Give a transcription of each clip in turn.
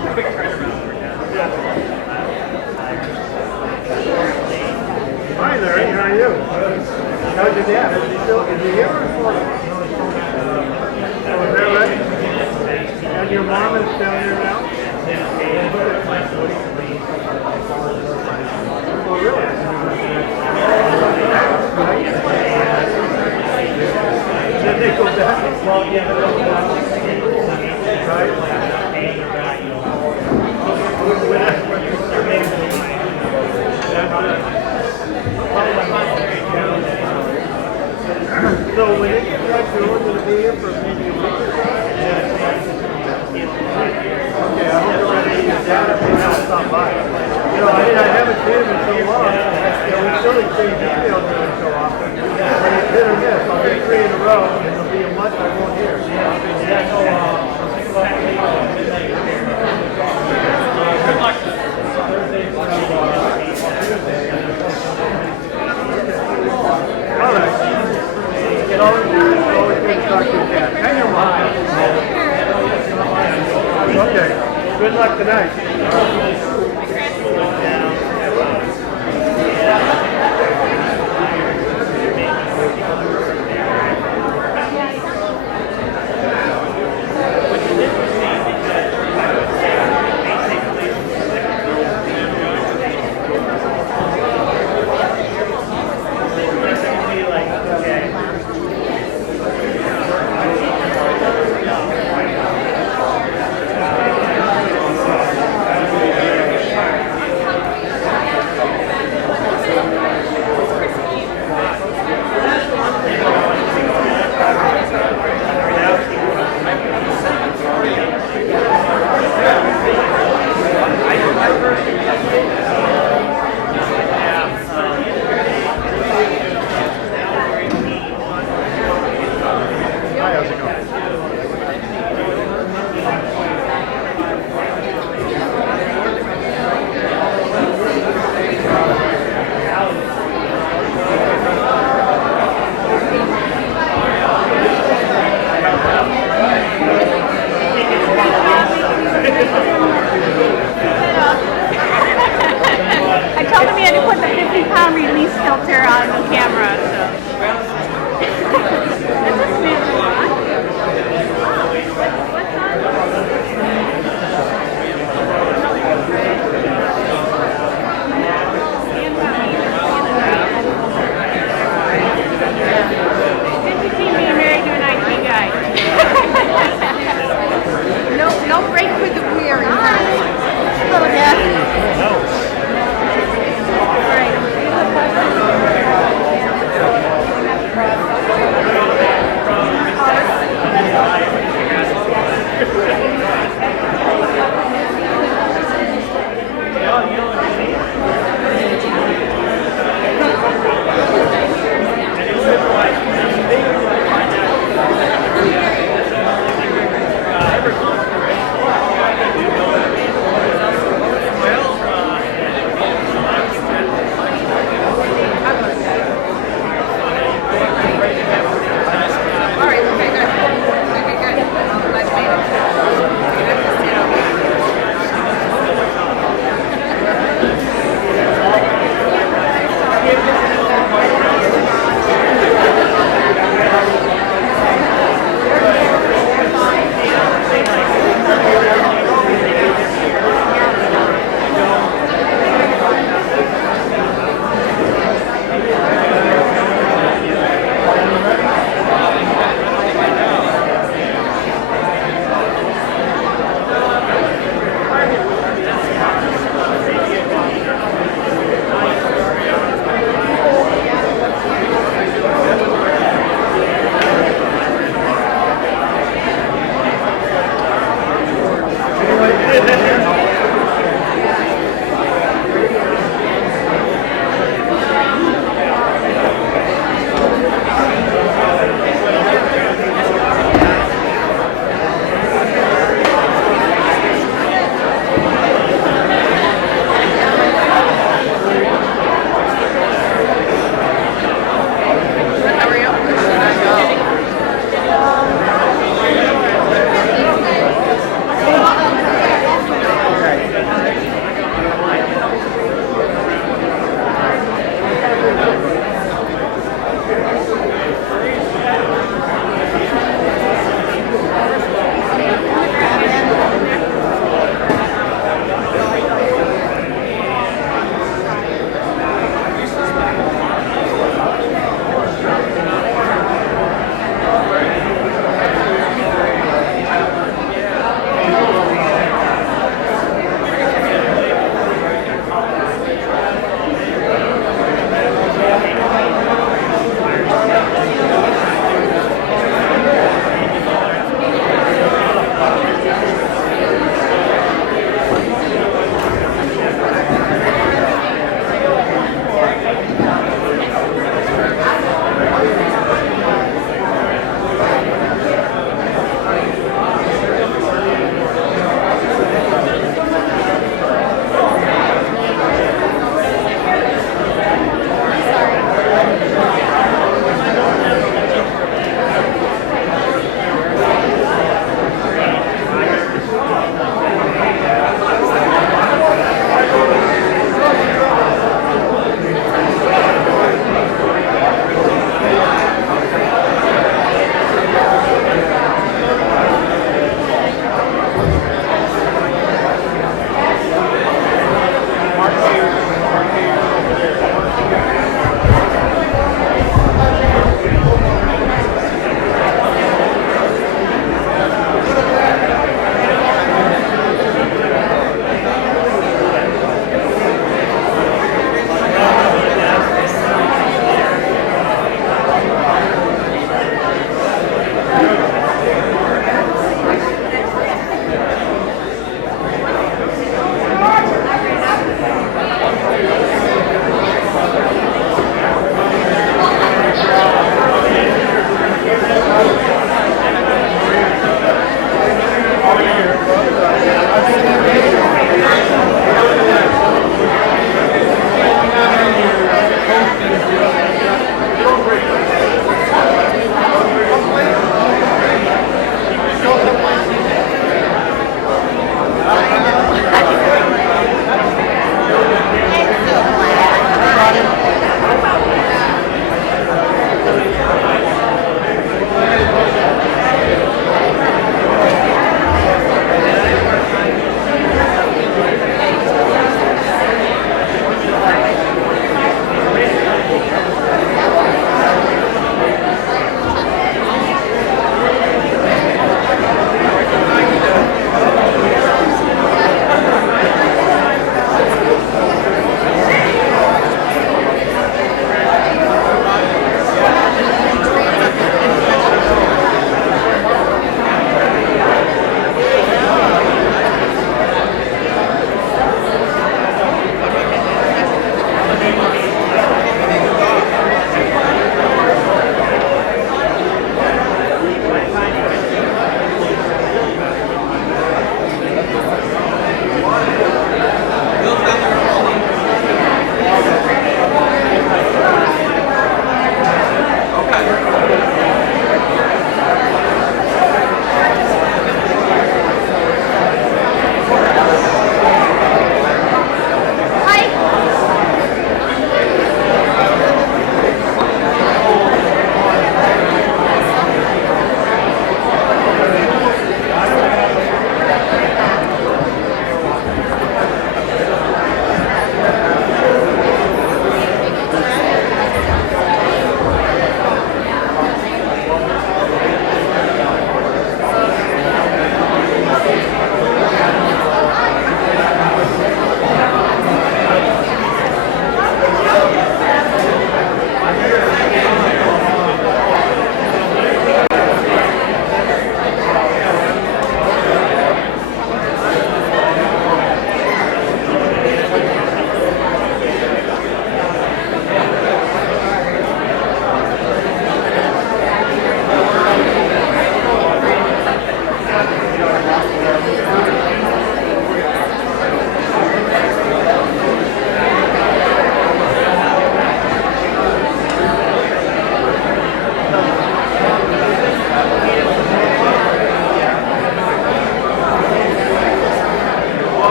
Hi Larry, how are you? How's your dad? Is he here or in Florida? Oh, is that right? And your mom is down here now? Oh, really? Did they go back? Well, yeah, they'll go back. Right? So when it gets back, you're only going to be here for maybe a week or so? Okay, I hope you're ready to get down and maybe I'll stop by. You know, I haven't seen him in so long. We still exchange emails every so often. But it's hit or miss. I'll get 3 in a row, and it'll be a month I won't hear. Good luck. All right. It's always good to talk to you again. And your mom. Okay. Good luck tonight.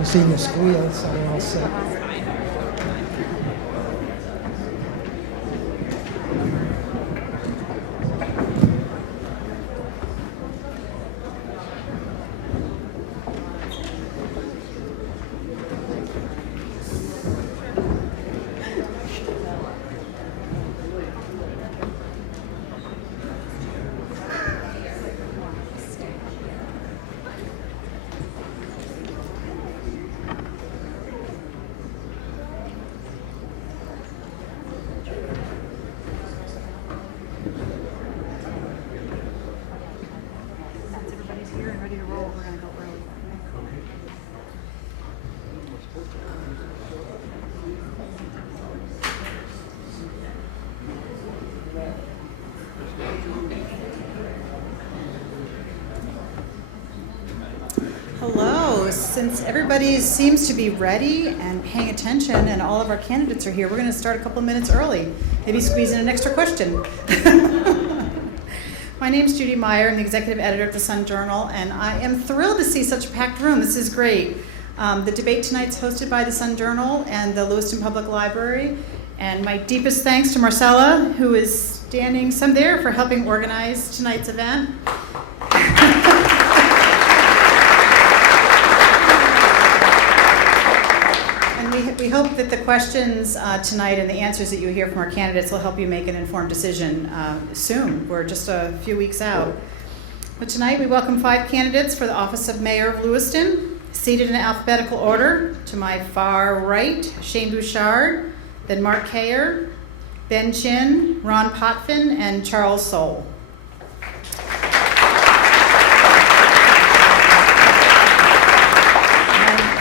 We've seen the squeal, so we're all set. Hello. Since everybody seems to be ready and paying attention and all of our candidates are here, we're going to start a couple minutes early. Maybe squeeze in an extra question. My name is Judy Meyer. I'm the executive editor of the Sun Journal, and I am thrilled to see such a packed room. This is great. The debate tonight's hosted by the Sun Journal and the Lewiston Public Library. And my deepest thanks to Marcella, who is standing some there, for helping organize tonight's event. We hope that the questions tonight and the answers that you hear from our candidates will help you make an informed decision soon. We're just a few weeks out. But tonight we welcome 5 candidates for the office of Mayor of Lewiston, seated in alphabetical order. To my far right, Shane Bouchard, then Mark Cayer, Ben Chin, Ron Potvin, and Charles Soule.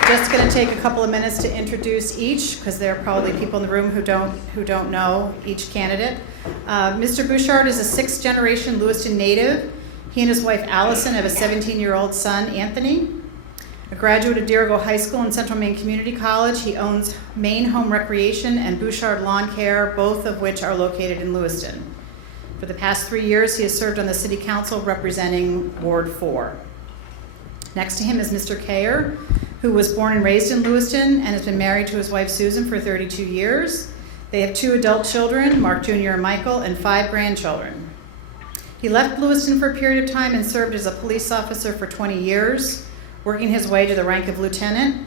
Just going to take a couple of minutes to introduce each, because there are probably people in the room who don't know each candidate. Mr. Bouchard is a 6th-generation Lewiston native. He and his wife Allison have a 17-year-old son, Anthony. A graduate of Dirigo High School and Central Maine Community College, he owns Maine Home Recreation and Bouchard Lawn Care, both of which are located in Lewiston. For the past 3 years, he has served on the City Council representing Ward 4. Next to him is Mr. Cayer, who was born and raised in Lewiston and has been married to his wife Susan for 32 years. They have 2 adult children, Mark Jr. and Michael, and 5 grandchildren. He left Lewiston for a period of time and served as a police officer for 20 years, working his way to the rank of lieutenant.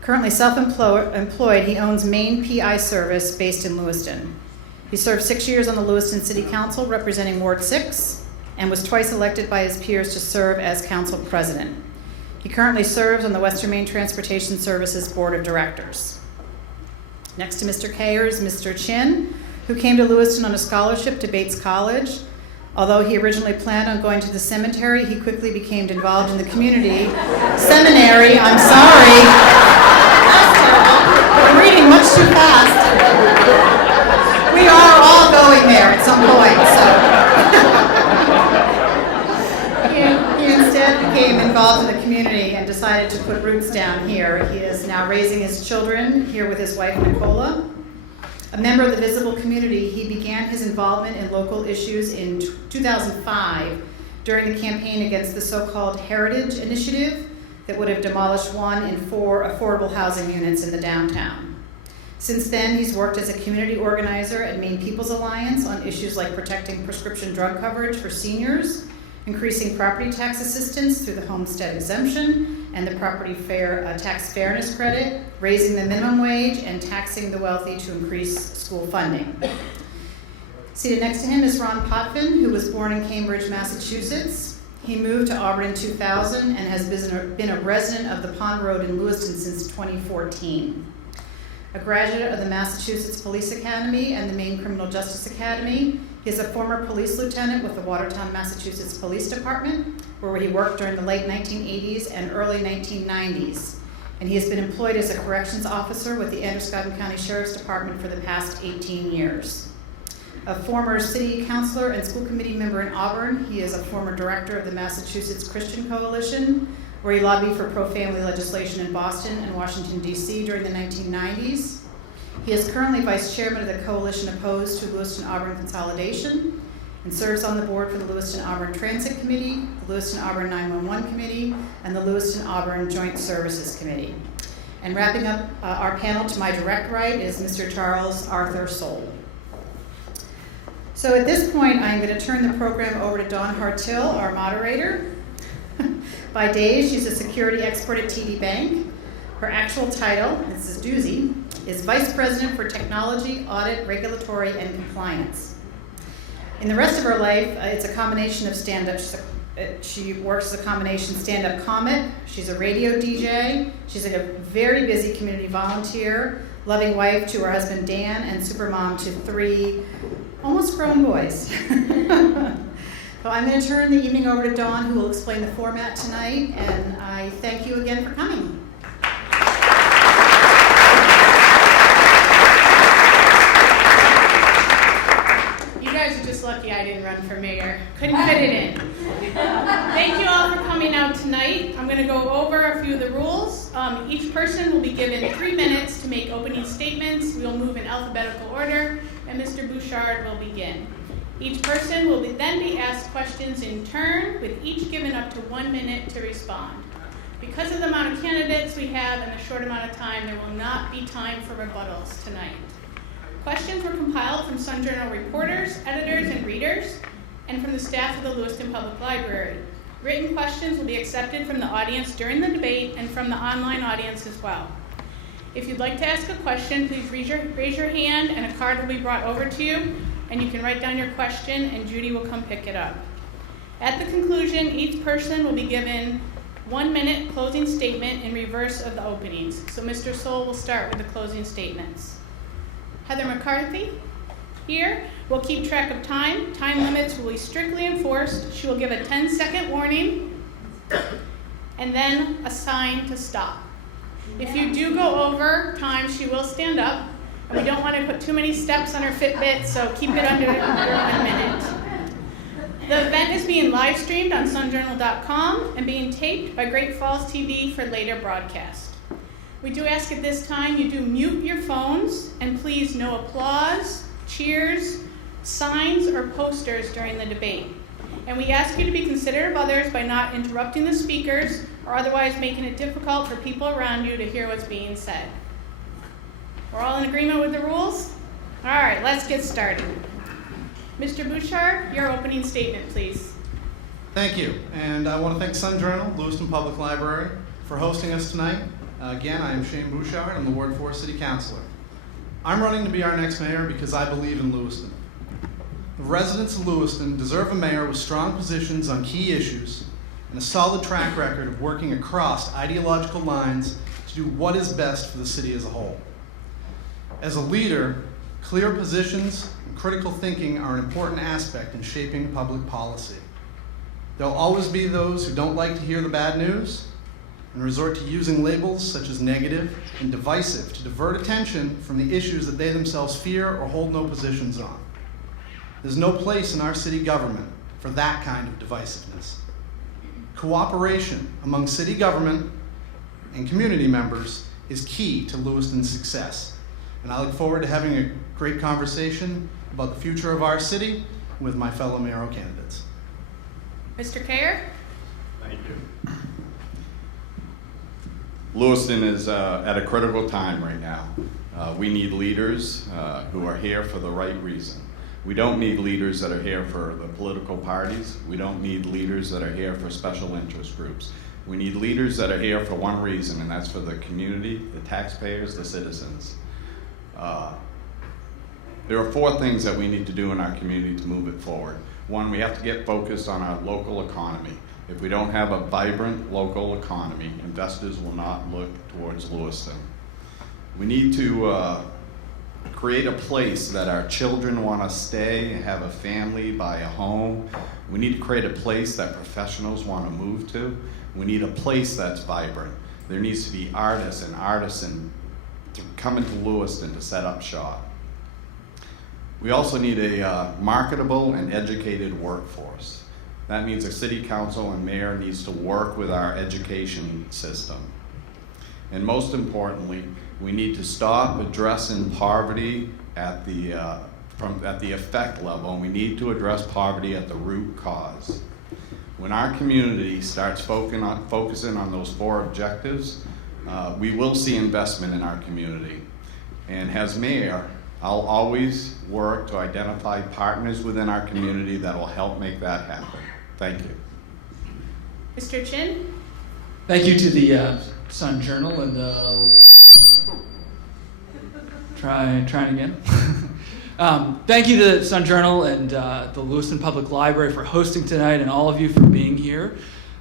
Currently self-employed, he owns Maine PI Service based in Lewiston. He served 6 years on the Lewiston City Council representing Ward 6 and was twice elected by his peers to serve as council president. He currently serves on the Western Maine Transportation Services Board of Directors. Next to Mr. Cayer is Mr. Chin, who came to Lewiston on a scholarship to Bates College. Although he originally planned on going to the cemetery, he quickly became involved in the community. Seminary, I'm sorry. That's terrible. I'm reading much too fast. We are all going there at some point, so. He instead became involved in the community and decided to put roots down here. He is now raising his children here with his wife, Nicola. A member of the visible community, he began his involvement in local issues in 2005 during the campaign against the so-called Heritage Initiative that would have demolished 1 in 4 affordable housing units in the downtown. Since then, he's worked as a community organizer at Maine People's Alliance on issues like protecting prescription drug coverage for seniors, increasing property tax assistance through the homestead exemption and the property tax fairness credit, raising the minimum wage, and taxing the wealthy to increase school funding. Seated next to him is Ron Potvin, who was born in Cambridge, Massachusetts. He moved to Auburn in 2000 and has been a resident of the Pond Road in Lewiston since 2014. A graduate of the Massachusetts Police Academy and the Maine Criminal Justice Academy, he is a former police lieutenant with the Watertown, Massachusetts Police Department, where he worked during the late 1980s and early 1990s. And he has been employed as a corrections officer with the Androscoggin County Sheriff's Department for the past 18 years. A former city councilor and school committee member in Auburn, he is a former director of the Massachusetts Christian Coalition, where he lobbied for pro-family legislation in Boston and Washington, D.C. during the 1990s. He is currently vice chairman of the coalition opposed to Lewiston-Auburn consolidation, and serves on the board for the Lewiston-Auburn Transit Committee, the Lewiston-Auburn 911 Committee, and the Lewiston-Auburn Joint Services Committee. And wrapping up our panel to my direct right is Mr. Charles Arthur Soule. So at this point, I'm going to turn the program over to Dawn Hartill, our moderator. By day, she's a security expert at TD Bank. Her actual title, this is doozy, is Vice President for Technology, Audit, Regulatory, and Compliance. In the rest of her life, it's a combination of stand-up. She works as a combination stand-up comic. She's a radio DJ. She's a very busy community volunteer, loving wife to her husband Dan, and supermom to 3 almost grown boys. So I'm going to turn the evening over to Dawn, who will explain the format tonight, and I thank you again for coming. You guys are just lucky I didn't run for mayor. Couldn't fit it in. Thank you all for coming out tonight. I'm going to go over a few of the rules. Each person will be given 3 minutes to make opening statements. We'll move in alphabetical order, and Mr. Bouchard will begin. Each person will then be asked questions in turn, with each given up to 1 minute to respond. Because of the amount of candidates we have and the short amount of time, there will not be time for rebuttals tonight. Questions were compiled from Sun Journal reporters, editors, and readers, and from the staff of the Lewiston Public Library. Written questions will be accepted from the audience during the debate and from the online audience as well. If you'd like to ask a question, please raise your hand and a card will be brought over to you, and you can write down your question and Judy will come pick it up. At the conclusion, each person will be given 1 minute closing statement in reverse of the openings. So Mr. Soule will start with the closing statements. Heather McCarthy, here, will keep track of time. Time limits will be strictly enforced. She will give a 10-second warning and then a sign to stop. If you do go over time, she will stand up. And we don't want to put too many steps on her Fitbit, so keep it under 1 minute. The event is being live streamed on sunjournal.com and being taped by Great Falls TV for later broadcast. We do ask at this time you do mute your phones, and please no applause, cheers, signs, or posters during the debate. And we ask you to be considerate of others by not interrupting the speakers or otherwise making it difficult for people around you to hear what's being said. We're all in agreement with the rules? All right, let's get started. Mr. Bouchard, your opening statement, please. Thank you, and I want to thank Sun Journal, Lewiston Public Library, for hosting us tonight. Again, I am Shane Bouchard. I'm the Ward 4 City Councilor. I'm running to be our next mayor because I believe in Lewiston. The residents of Lewiston deserve a mayor with strong positions on key issues and a solid track record of working across ideological lines to do what is best for the city as a whole. As a leader, clear positions and critical thinking are an important aspect in shaping public policy. There will always be those who don't like to hear the bad news and resort to using labels such as negative and divisive to divert attention from the issues that they themselves fear or hold no positions on. There's no place in our city government for that kind of divisiveness. Cooperation among city government and community members is key to Lewiston's success. And I look forward to having a great conversation about the future of our city with my fellow mayoral candidates. Mr. Cayer? Thank you. Lewiston is at a critical time right now. We need leaders who are here for the right reason. We don't need leaders that are here for the political parties. We don't need leaders that are here for special interest groups. We need leaders that are here for one reason, and that's for the community, the taxpayers, the citizens. There are 4 things that we need to do in our community to move it forward. 1, we have to get focused on our local economy. If we don't have a vibrant local economy, investors will not look towards Lewiston. We need to create a place that our children want to stay, have a family, buy a home. We need to create a place that professionals want to move to. We need a place that's vibrant. There needs to be artists and artisans to come into Lewiston to set up shop. We also need a marketable and educated workforce. That means a city council and mayor needs to work with our education system. And most importantly, we need to stop addressing poverty at the at the effect level, and we need to address poverty at the root cause. When our community starts focusing on those 4 objectives, we will see investment in our community. And as mayor, I'll always work to identify partners within our community that will help make that happen. Thank you. Mr. Chin? Thank you to the Sun Journal and trying again. Thank you to the Sun Journal and the Lewiston Public Library for hosting tonight, and all of you for being here.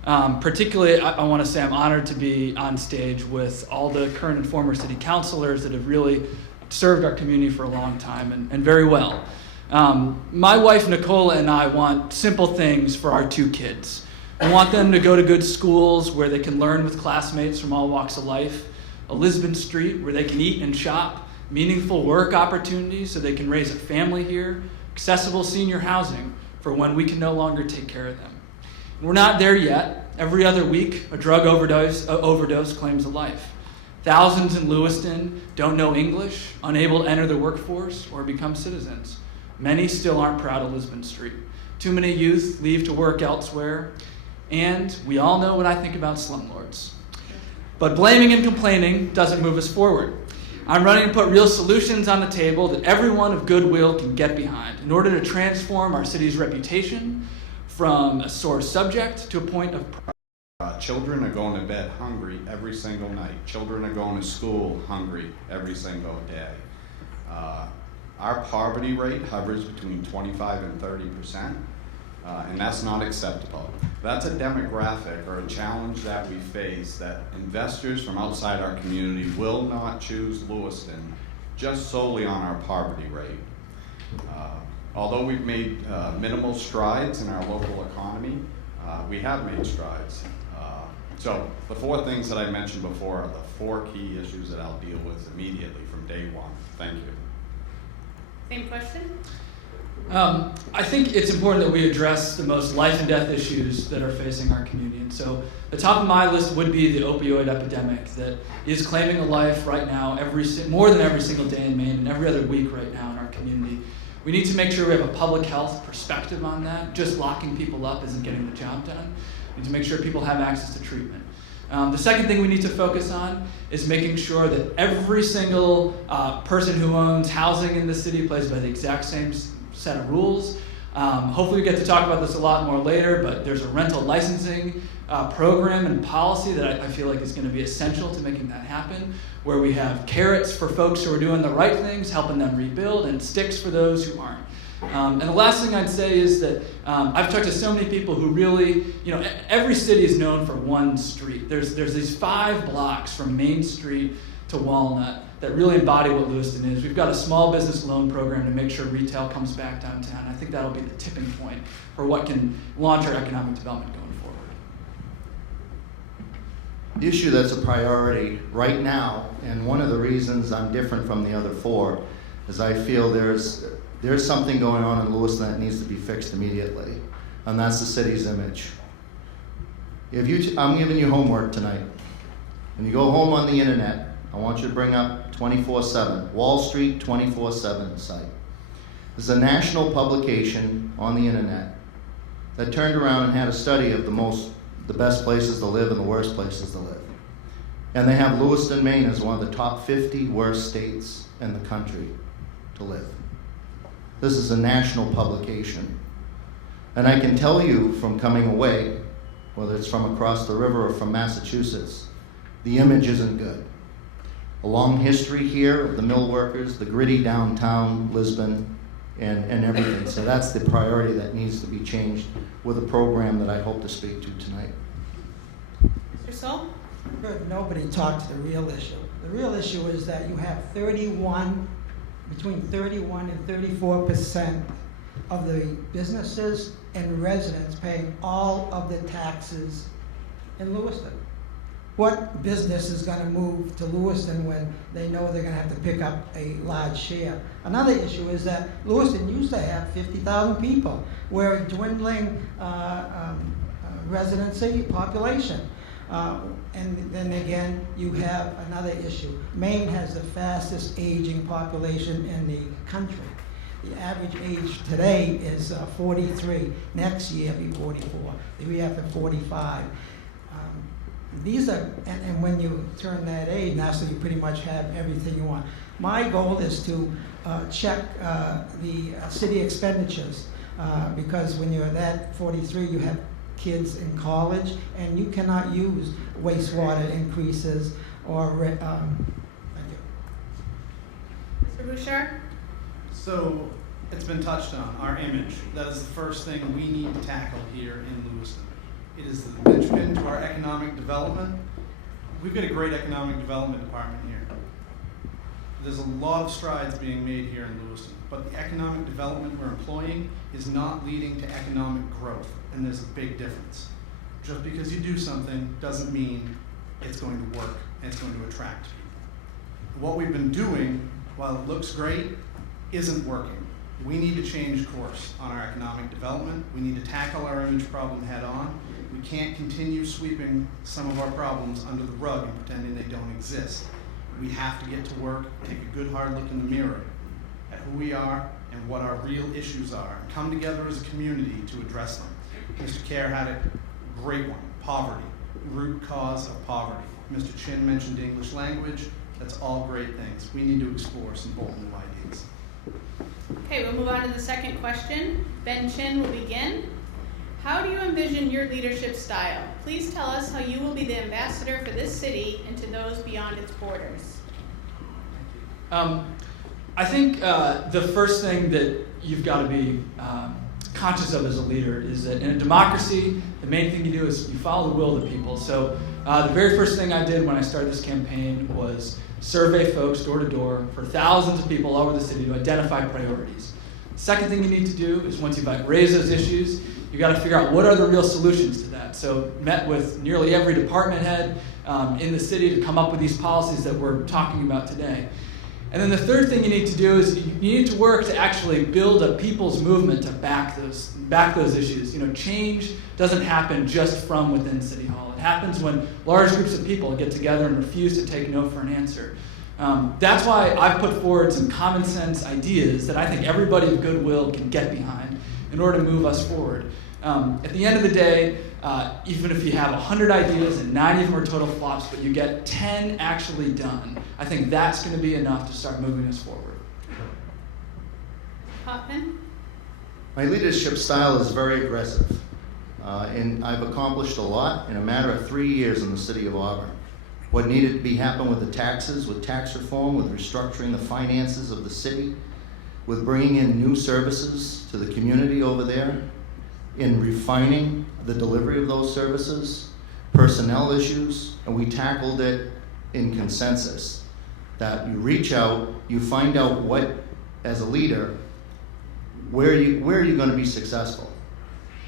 Particularly, I want to say I'm honored to be on stage with all the current and former city councilors that have really served our community for a long time and very well. My wife Nicola and I want simple things for our 2 kids. We want them to go to good schools where they can learn with classmates from all walks of life, a Lisbon Street where they can eat and shop, meaningful work opportunities so they can raise a family here, accessible senior housing for when we can no longer take care of them. And we're not there yet. Every other week, a drug overdose claims a life. Thousands in Lewiston don't know English, unable to enter the workforce or become citizens. Many still aren't proud of Lisbon Street. Too many youth leave to work elsewhere. And we all know what I think about slumlords. But blaming and complaining doesn't move us forward. I'm running to put real solutions on the table that everyone of goodwill can get behind in order to transform our city's reputation from a sore subject to a point of pride. Children are going to bed hungry every single night. Children are going to school hungry every single day. Our poverty rate hovers between 25 and 30%, and that's not acceptable. That's a demographic or a challenge that we face, that investors from outside our community will not choose Lewiston just solely on our poverty rate. Although we've made minimal strides in our local economy, we have made strides. So the 4 things that I mentioned before are the 4 key issues that I'll deal with immediately from day 1. Thank you. Same question? I think it's important that we address the most life and death issues that are facing our community. And so the top of my list would be the opioid epidemic that is claiming a life right now more than every single day in Maine and every other week right now in our community. We need to make sure we have a public health perspective on that. Just locking people up isn't getting the job done. We need to make sure people have access to treatment. The second thing we need to focus on is making sure that every single person who owns housing in the city plays by the exact same set of rules. Hopefully we get to talk about this a lot more later, but there's a rental licensing program and policy that I feel like is going to be essential to making that happen, where we have carrots for folks who are doing the right things, helping them rebuild, and sticks for those who aren't. And the last thing I'd say is that I've talked to so many people who really, every city is known for one street. There's these 5 blocks from Main Street to Walnut that really embody what Lewiston is. We've got a small business loan program to make sure retail comes back downtown. I think that'll be the tipping point for what can launch our economic development going forward. The issue that's a priority right now, and one of the reasons I'm different from the other 4, is I feel there's something going on in Lewiston that needs to be fixed immediately, and that's the city's image. I'm giving you homework tonight. When you go home on the internet, I want you to bring up 24/7, Wall Street 24/7 site. There's a national publication on the internet that turned around and had a study of the best places to live and the worst places to live. And they have Lewiston, Maine as one of the top 50 worst states in the country to live. This is a national publication. And I can tell you from coming away, whether it's from across the river or from Massachusetts, the image isn't good. A long history here of the mill workers, the gritty downtown Lisbon, and everything. So that's the priority that needs to be changed with a program that I hope to speak to tonight. Mr. Soule? Good. Nobody talked to the real issue. The real issue is that you have between 31 and 34% of the businesses and residents paying all of the taxes in Lewiston. What business is going to move to Lewiston when they know they're going to have to pick up a large share? Another issue is that Lewiston used to have 50,000 people. We're a dwindling residency population. And then again, you have another issue. Maine has the fastest aging population in the country. The average age today is 43. Next year it'll be 44. The year after 45. These are, and when you turn that age, now so you pretty much have everything you want. My goal is to check the city expenditures because when you're at 43, you have kids in college, and you cannot use wastewater increases or. Thank you. Mr. Bouchard? So it's been touched on, our image. That is the first thing we need to tackle here in Lewiston. It is the linchpin to our economic development. We've got a great economic development department here. There's a lot of strides being made here in Lewiston, but the economic development we're employing is not leading to economic growth, and there's a big difference. Just because you do something doesn't mean it's going to work and it's going to attract people. What we've been doing, while it looks great, isn't working. We need to change course on our economic development. We need to tackle our image problem head on. We can't continue sweeping some of our problems under the rug and pretending they don't exist. We have to get to work, take a good hard look in the mirror at who we are and what our real issues are, and come together as a community to address them. Mr. Cayer had a great one, poverty, root cause of poverty. Mr. Chin mentioned English language. That's all great things. We need to explore some bold new ideas. Okay, we'll move on to the second question. Ben Chin will begin. How do you envision your leadership style? Please tell us how you will be the ambassador for this city and to those beyond its borders. I think the first thing that you've got to be conscious of as a leader is that in a democracy, the main thing you do is you follow the will of the people. So the very first thing I did when I started this campaign was survey folks door to door for thousands of people all over the city to identify priorities. Second thing you need to do is once you've raised those issues, you got to figure out what are the real solutions to that. So met with nearly every department head in the city to come up with these policies that we're talking about today. And then the third thing you need to do is you need to work to actually build a people's movement to back those issues. Change doesn't happen just from within City Hall. It happens when large groups of people get together and refuse to take no for an answer. That's why I've put forward some common sense ideas that I think everybody of goodwill can get behind in order to move us forward. At the end of the day, even if you have 100 ideas and 90 of them are total flops, but you get 10 actually done, I think that's going to be enough to start moving us forward. Potvin? My leadership style is very aggressive, and I've accomplished a lot in a matter of 3 years in the city of Auburn. What needed to be happen with the taxes, with tax reform, with restructuring the finances of the city, with bringing in new services to the community over there, in refining the delivery of those services, personnel issues, and we tackled it in consensus. That you reach out, you find out what, as a leader, where are you going to be successful?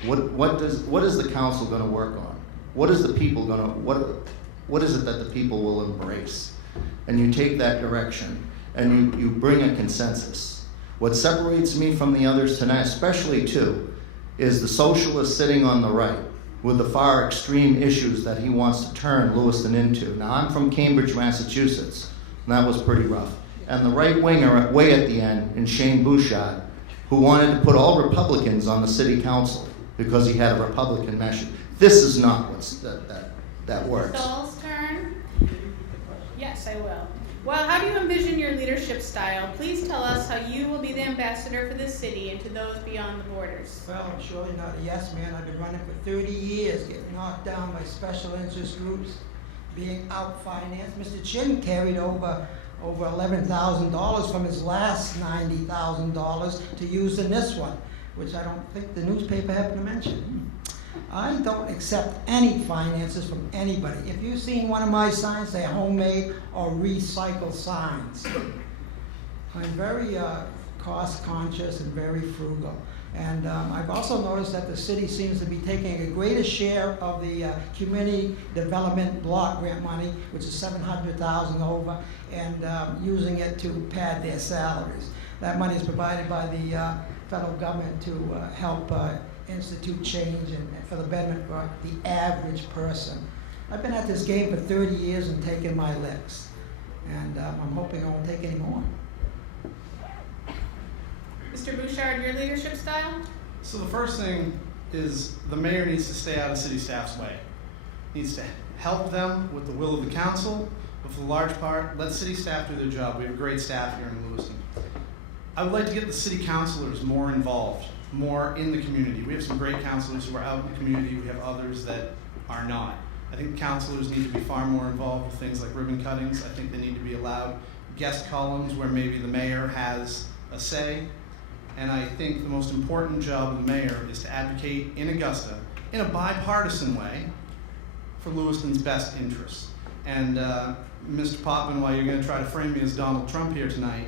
What is the council going to work on? What is the people going to what is it that the people will embrace? And you take that direction and you bring a consensus. What separates me from the others tonight, especially too, is the socialist sitting on the right with the far extreme issues that he wants to turn Lewiston into. Now, I'm from Cambridge, Massachusetts, and that was pretty rough. And the right winger way at the end, in Shane Bouchard, who wanted to put all Republicans on the city council because he had a Republican message. This is not that works. Saul's turn. Yes, I will. Well, how do you envision your leadership style? Please tell us how you will be the ambassador for this city and to those beyond the borders. Well, I'm surely not a yes man. I've been running for 30 years, getting knocked down by special interest groups, being out-financed. Mr. Chin carried over $11,000 from his last $90,000 to use in this one, which I don't think the newspaper happened to mention. I don't accept any finances from anybody. If you've seen one of my signs, they're homemade or recycled signs. I'm very cost conscious and very frugal. And I've also noticed that the city seems to be taking a greater share of the community development block grant money, which is $700,000 over, and using it to pad their salaries. That money is provided by the federal government to help institute change and for the betterment for the average person. I've been at this game for 30 years and taken my licks, and I'm hoping I won't take any more. Mr. Mr. Bouchard, your leadership style? So the first thing is the mayor needs to stay out of city staff's way. Needs to help them with the will of the council, but for the large part, let city staff do their job. We have a great staff here in Lewiston. I would like to get the city councilors more involved, more in the community. We have some great councilors who are out in the community. We have others that are not. I think councilors need to be far more involved with things like ribbon cuttings. I think they need to be allowed guest columns where maybe the mayor has a say. And I think the most important job of the mayor is to advocate in Augusta, in a bipartisan way, for Lewiston's best interests. And Mr. Potvin, while you're going to try to frame me as Donald Trump here tonight,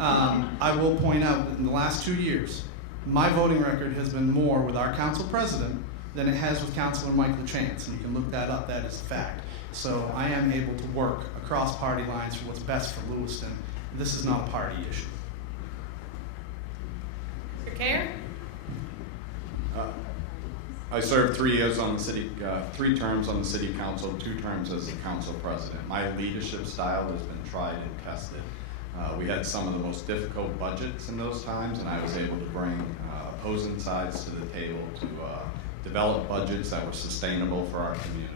I will point out that in the last 2 years, my voting record has been more with our council president than it has with Councilor Mike LaChance, and you can look that up, that is a fact. So I am able to work across party lines for what's best for Lewiston. This is not a party issue. Mr. Cayer? I served 3 years on the city, 3 terms on the city council, 2 terms as the council president. My leadership style has been tried and tested. We had some of the most difficult budgets in those times, and I was able to bring opposing sides to the table to develop budgets that were sustainable for our community.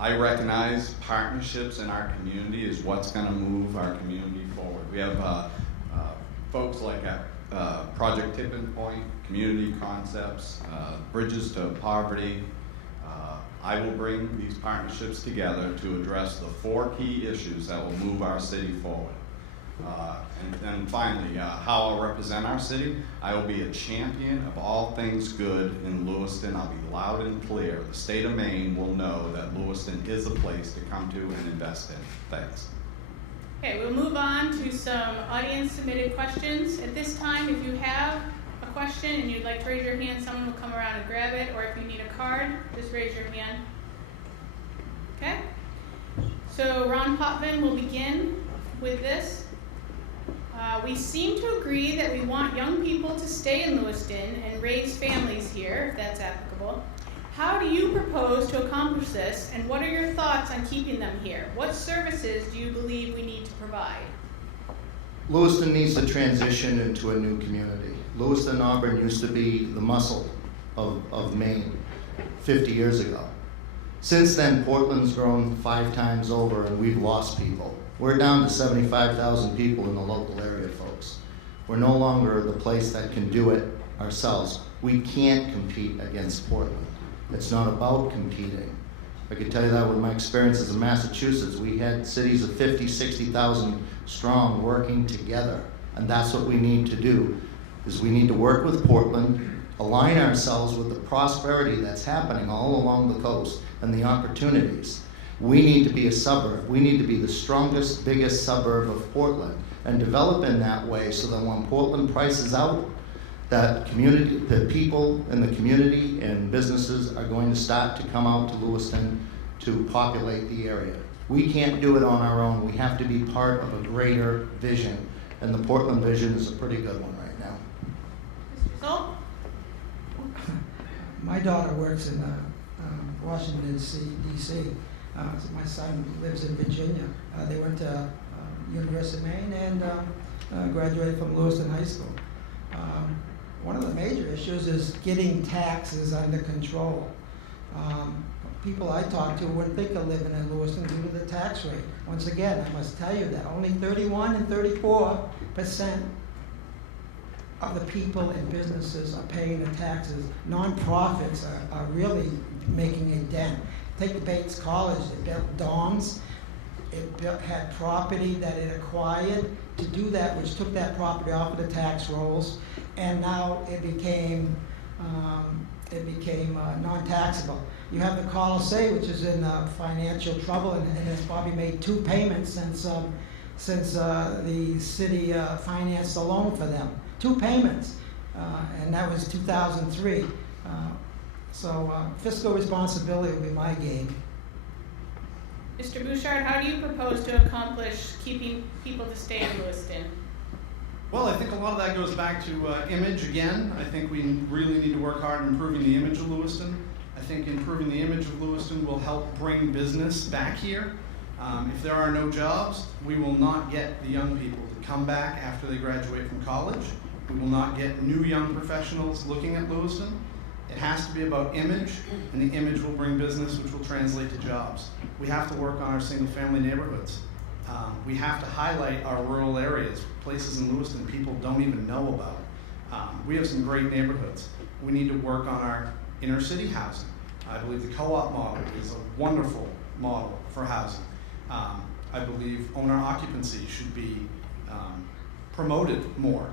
I recognize partnerships in our community is what's going to move our community forward. We have folks like Project Tipping Point, Community Concepts, Bridges to Poverty. I will bring these partnerships together to address the 4 key issues that will move our city forward. And then finally, how I'll represent our city. I will be a champion of all things good in Lewiston. I'll be loud and clear. The state of Maine will know that Lewiston is a place to come to and invest in. Thanks. Okay, we'll move on to some audience submitted questions. At this time, if you have a question and you'd like to raise your hand, someone will come around and grab it, or if you need a card, just raise your hand. Okay? So Ron Potvin will begin with this. We seem to agree that we want young people to stay in Lewiston and raise families here, if that's applicable. How do you propose to accomplish this, and what are your thoughts on keeping them here? What services do you believe we need to provide? Lewiston needs to transition into a new community. Lewiston Auburn used to be the muscle of Maine 50 years ago. Since then, Portland's grown 5 times over and we've lost people. We're down to 75,000 people in the local area, folks. We're no longer the place that can do it ourselves. We can't compete against Portland. It's not about competing. I can tell you that with my experiences in Massachusetts. We had cities of 50, 60,000 strong working together. And that's what we need to do, is we need to work with Portland, align ourselves with the prosperity that's happening all along the coast and the opportunities. We need to be a suburb. We need to be the strongest, biggest suburb of Portland and develop in that way so that when Portland prices out, that community, the people in the community and businesses are going to start to come out to Lewiston to populate the area. We can't do it on our own. We have to be part of a greater vision, and the Portland vision is a pretty good one right now. Mr. Soule? My daughter works in Washington, D.C. My son lives in Virginia. They went to University of Maine and graduated from Lewiston High School. One of the major issues is getting taxes under control. People I talk to wouldn't think of living in Lewiston due to the tax rate. Once again, I must tell you that only 31 and 34% of the people and businesses are paying the taxes. Nonprofits are really making a dent. Take Bates College, it built dorms, had property that it acquired to do that, which took that property off of the tax rolls, and now it became non-taxable. You have the Coliseum, which is in financial trouble, and has probably made 2 payments since the city financed a loan for them. 2 payments, and that was 2003. So fiscal responsibility will be my game. Mr. Bouchard, how do you propose to accomplish keeping people to stay in Lewiston? Well, I think a lot of that goes back to image again. I think we really need to work hard on improving the image of Lewiston. I think improving the image of Lewiston will help bring business back here. If there are no jobs, we will not get the young people to come back after they graduate from college. We will not get new young professionals looking at Lewiston. It has to be about image, and the image will bring business, which will translate to jobs. We have to work on our single-family neighborhoods. We have to highlight our rural areas, places in Lewiston people don't even know about. We have some great neighborhoods. We need to work on our inner city housing. I believe the co-op model is a wonderful model for housing. I believe owner occupancy should be promoted more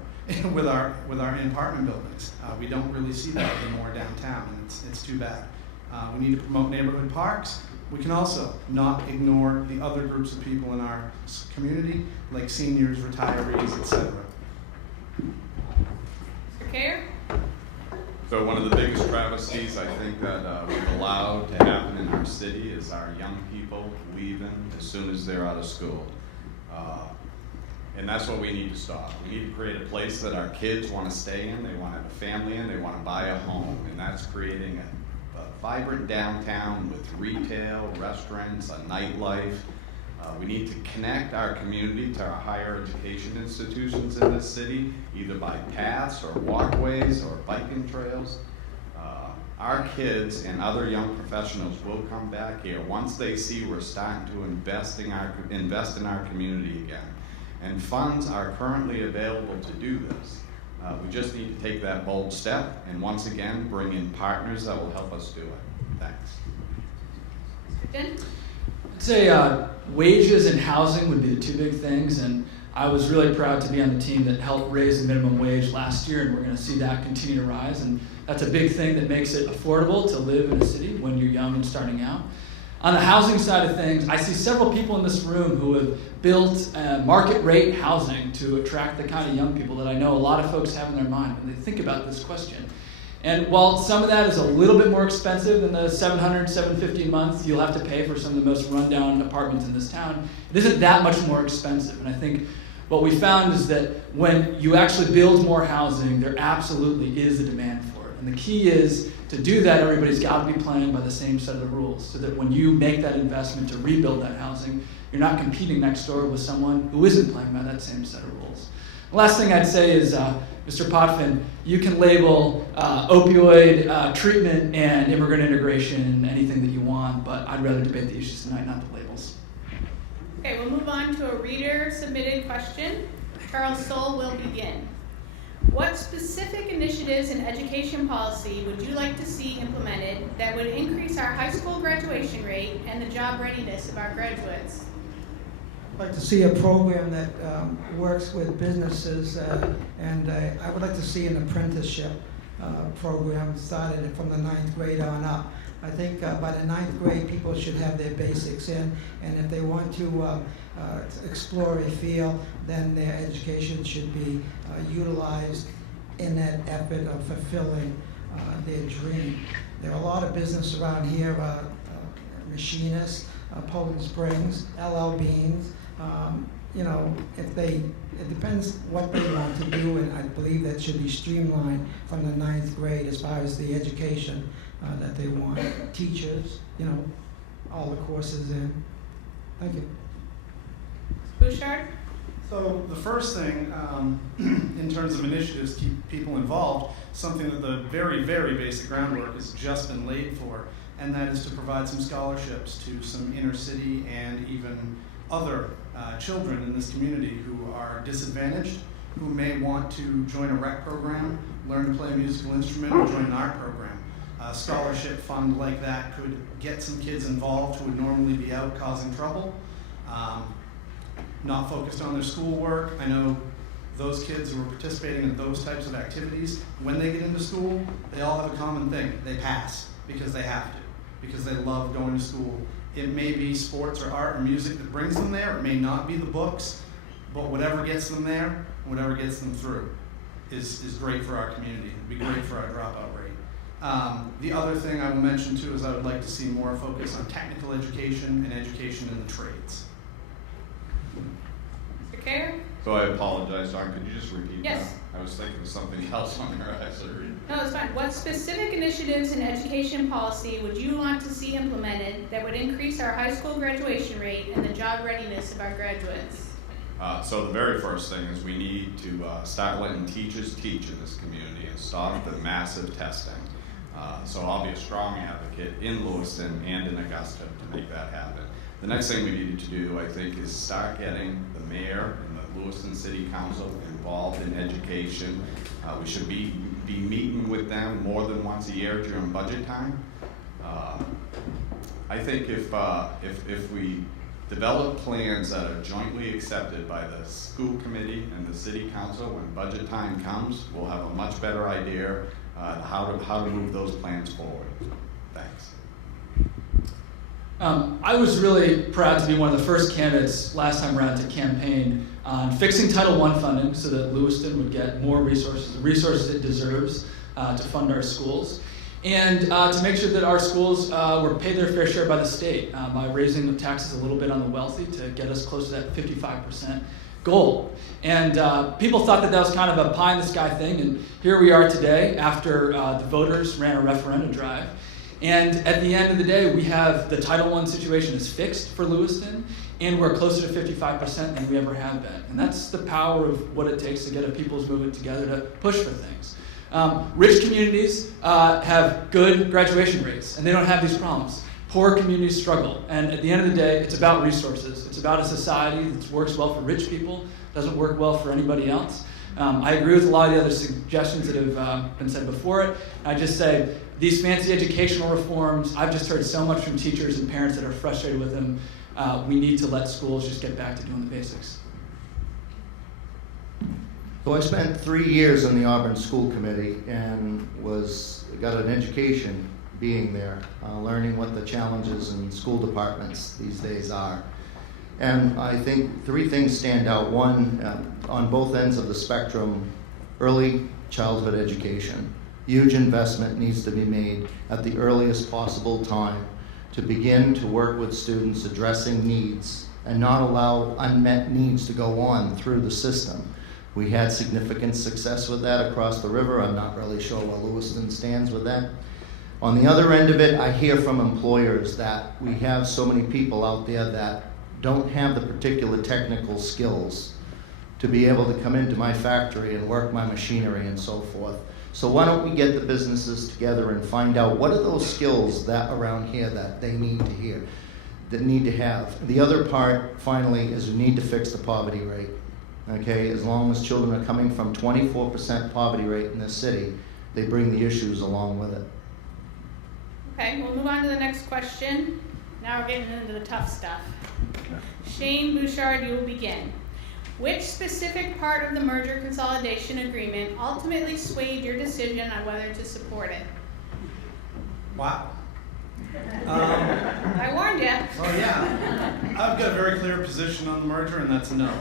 with our apartment buildings. We don't really see that anymore downtown, and it's too bad. We need to promote neighborhood parks. We can also not ignore the other groups of people in our community, like seniors, retirees, etc. Mr. Cayer? So one of the biggest travesties I think that we've allowed to happen in our city is our young people leaving as soon as they're out of school. And that's what we need to stop. We need to create a place that our kids want to stay in, they want to have a family in, they want to buy a home. And that's creating a vibrant downtown with retail, restaurants, a nightlife. We need to connect our community to our higher education institutions in this city, either by paths or walkways or biking trails. Our kids and other young professionals will come back here once they see we're starting to invest in our community again. And funds are currently available to do this. We just need to take that bold step and once again bring in partners that will help us do it. Thanks. Mr. Finn? I'd say wages and housing would be the two big things, and I was really proud to be on the team that helped raise the minimum wage last year, and we're going to see that continue to rise, and that's a big thing that makes it affordable to live in a city when you're young and starting out. On the housing side of things, I see several people in this room who have built market rate housing to attract the kind of young people that I know a lot of folks have in their mind when they think about this question. And while some of that is a little bit more expensive than the $700, $750 a month you'll have to pay for some of the most rundown apartments in this town, it isn't that much more expensive. And I think what we found is that when you actually build more housing, there absolutely is a demand for it. And the key is to do that, everybody's got to be playing by the same set of rules so that when you make that investment to rebuild that housing, you're not competing next door with someone who isn't playing by that same set of rules. The last thing I'd say is, Mr. Potvin, you can label opioid treatment and immigrant integration anything that you want, but I'd rather debate the issues tonight, not the labels. Okay, we'll move on to a reader-submitted question. Charles Soule will begin. What specific initiatives in education policy would you like to see implemented that would increase our high school graduation rate and the job readiness of our graduates? I'd like to see a program that works with businesses, and I would like to see an apprenticeship program started from the 9th grade on up. I think by the 9th grade, people should have their basics in, and if they want to explore a field, then their education should be utilized in that effort of fulfilling their dream. There are a lot of business around here, machinists, Poland Springs, LL Beans. You know, it depends what they want to do, and I believe that should be streamlined from the 9th grade as far as the education that they want. Teachers, you know, all the courses in. Thank you. Bouchard? So the first thing, in terms of initiatives to keep people involved, something that the very, very basic groundwork has just been laid for, and that is to provide some scholarships to some inner city and even other children in this community who are disadvantaged, who may want to join a rec program, learn to play a musical instrument, or join an art program. A scholarship fund like that could get some kids involved who would normally be out causing trouble, not focused on their schoolwork. I know those kids who are participating in those types of activities, when they get into school, they all have a common thing. They pass because they have to, because they love going to school. It may be sports or art or music that brings them there. It may not be the books, but whatever gets them there, whatever gets them through is great for our community. It'd be great for our dropout rate. The other thing I will mention too is I would like to see more focus on technical education and education in the trades. Mr. Cayer? So I apologize, Don, could you just repeat Yes. that? I was thinking of something else on there actually reading. No, it's fine. What specific initiatives in education policy would you want to see implemented that would increase our high school graduation rate and the job readiness of our graduates? So the very first thing is we need to start letting teachers teach in this community and stop the massive testing. So I'll be a strong advocate in Lewiston and in Augusta to make that happen. The next thing we needed to do, I think, is start getting the mayor and the Lewiston City Council involved in education. We should be meeting with them more than once a year during budget time. I think if we develop plans that are jointly accepted by the school committee and the city council when budget time comes, we'll have a much better idea how to move those plans forward. Thanks. I was really proud to be one of the first candidates last time around to campaign on fixing Title I funding so that Lewiston would get more resources, the resources it deserves to fund our schools, and to make sure that our schools were paid their fair share by the state by raising the taxes a little bit on the wealthy to get us close to that 55% goal. And people thought that was kind of a pie in the sky thing, and here we are today after the voters ran a referendum drive. And at the end of the day, we have the Title I situation is fixed for Lewiston, and we're closer to 55% than we ever have been. And that's the power of what it takes to get a people's movement together to push for things. Rich communities have good graduation rates, and they don't have these problems. Poor communities struggle, and at the end of the day, it's about resources. It's about a society that works well for rich people, doesn't work well for anybody else. I agree with a lot of the other suggestions that have been said before it. I just say, these fancy educational reforms, I've just heard so much from teachers and parents that are frustrated with them. We need to let schools just get back to doing the basics. So I spent 3 years on the Auburn School Committee and got an education being there, learning what the challenges in school departments these days are. And I think 3 things stand out. One, on both ends of the spectrum, early childhood education. Huge investment needs to be made at the earliest possible time to begin to work with students addressing needs and not allow unmet needs to go on through the system. We had significant success with that across the river. I'm not really sure where Lewiston stands with that. On the other end of it, I hear from employers that we have so many people out there that don't have the particular technical skills to be able to come into my factory and work my machinery and so forth. So why don't we get the businesses together and find out what are those skills that around here that they need to have. The other part, finally, is we need to fix the poverty rate. Okay, as long as children are coming from 24% poverty rate in this city, they bring the issues along with it. Okay, we'll move on to the next question. Now we're getting into the tough stuff. Shane Bouchard, you will begin. Which specific part of the merger consolidation agreement ultimately swayed your decision on whether to support it? Wow. I warned you. Oh yeah, I've got a very clear position on the merger, and that's no.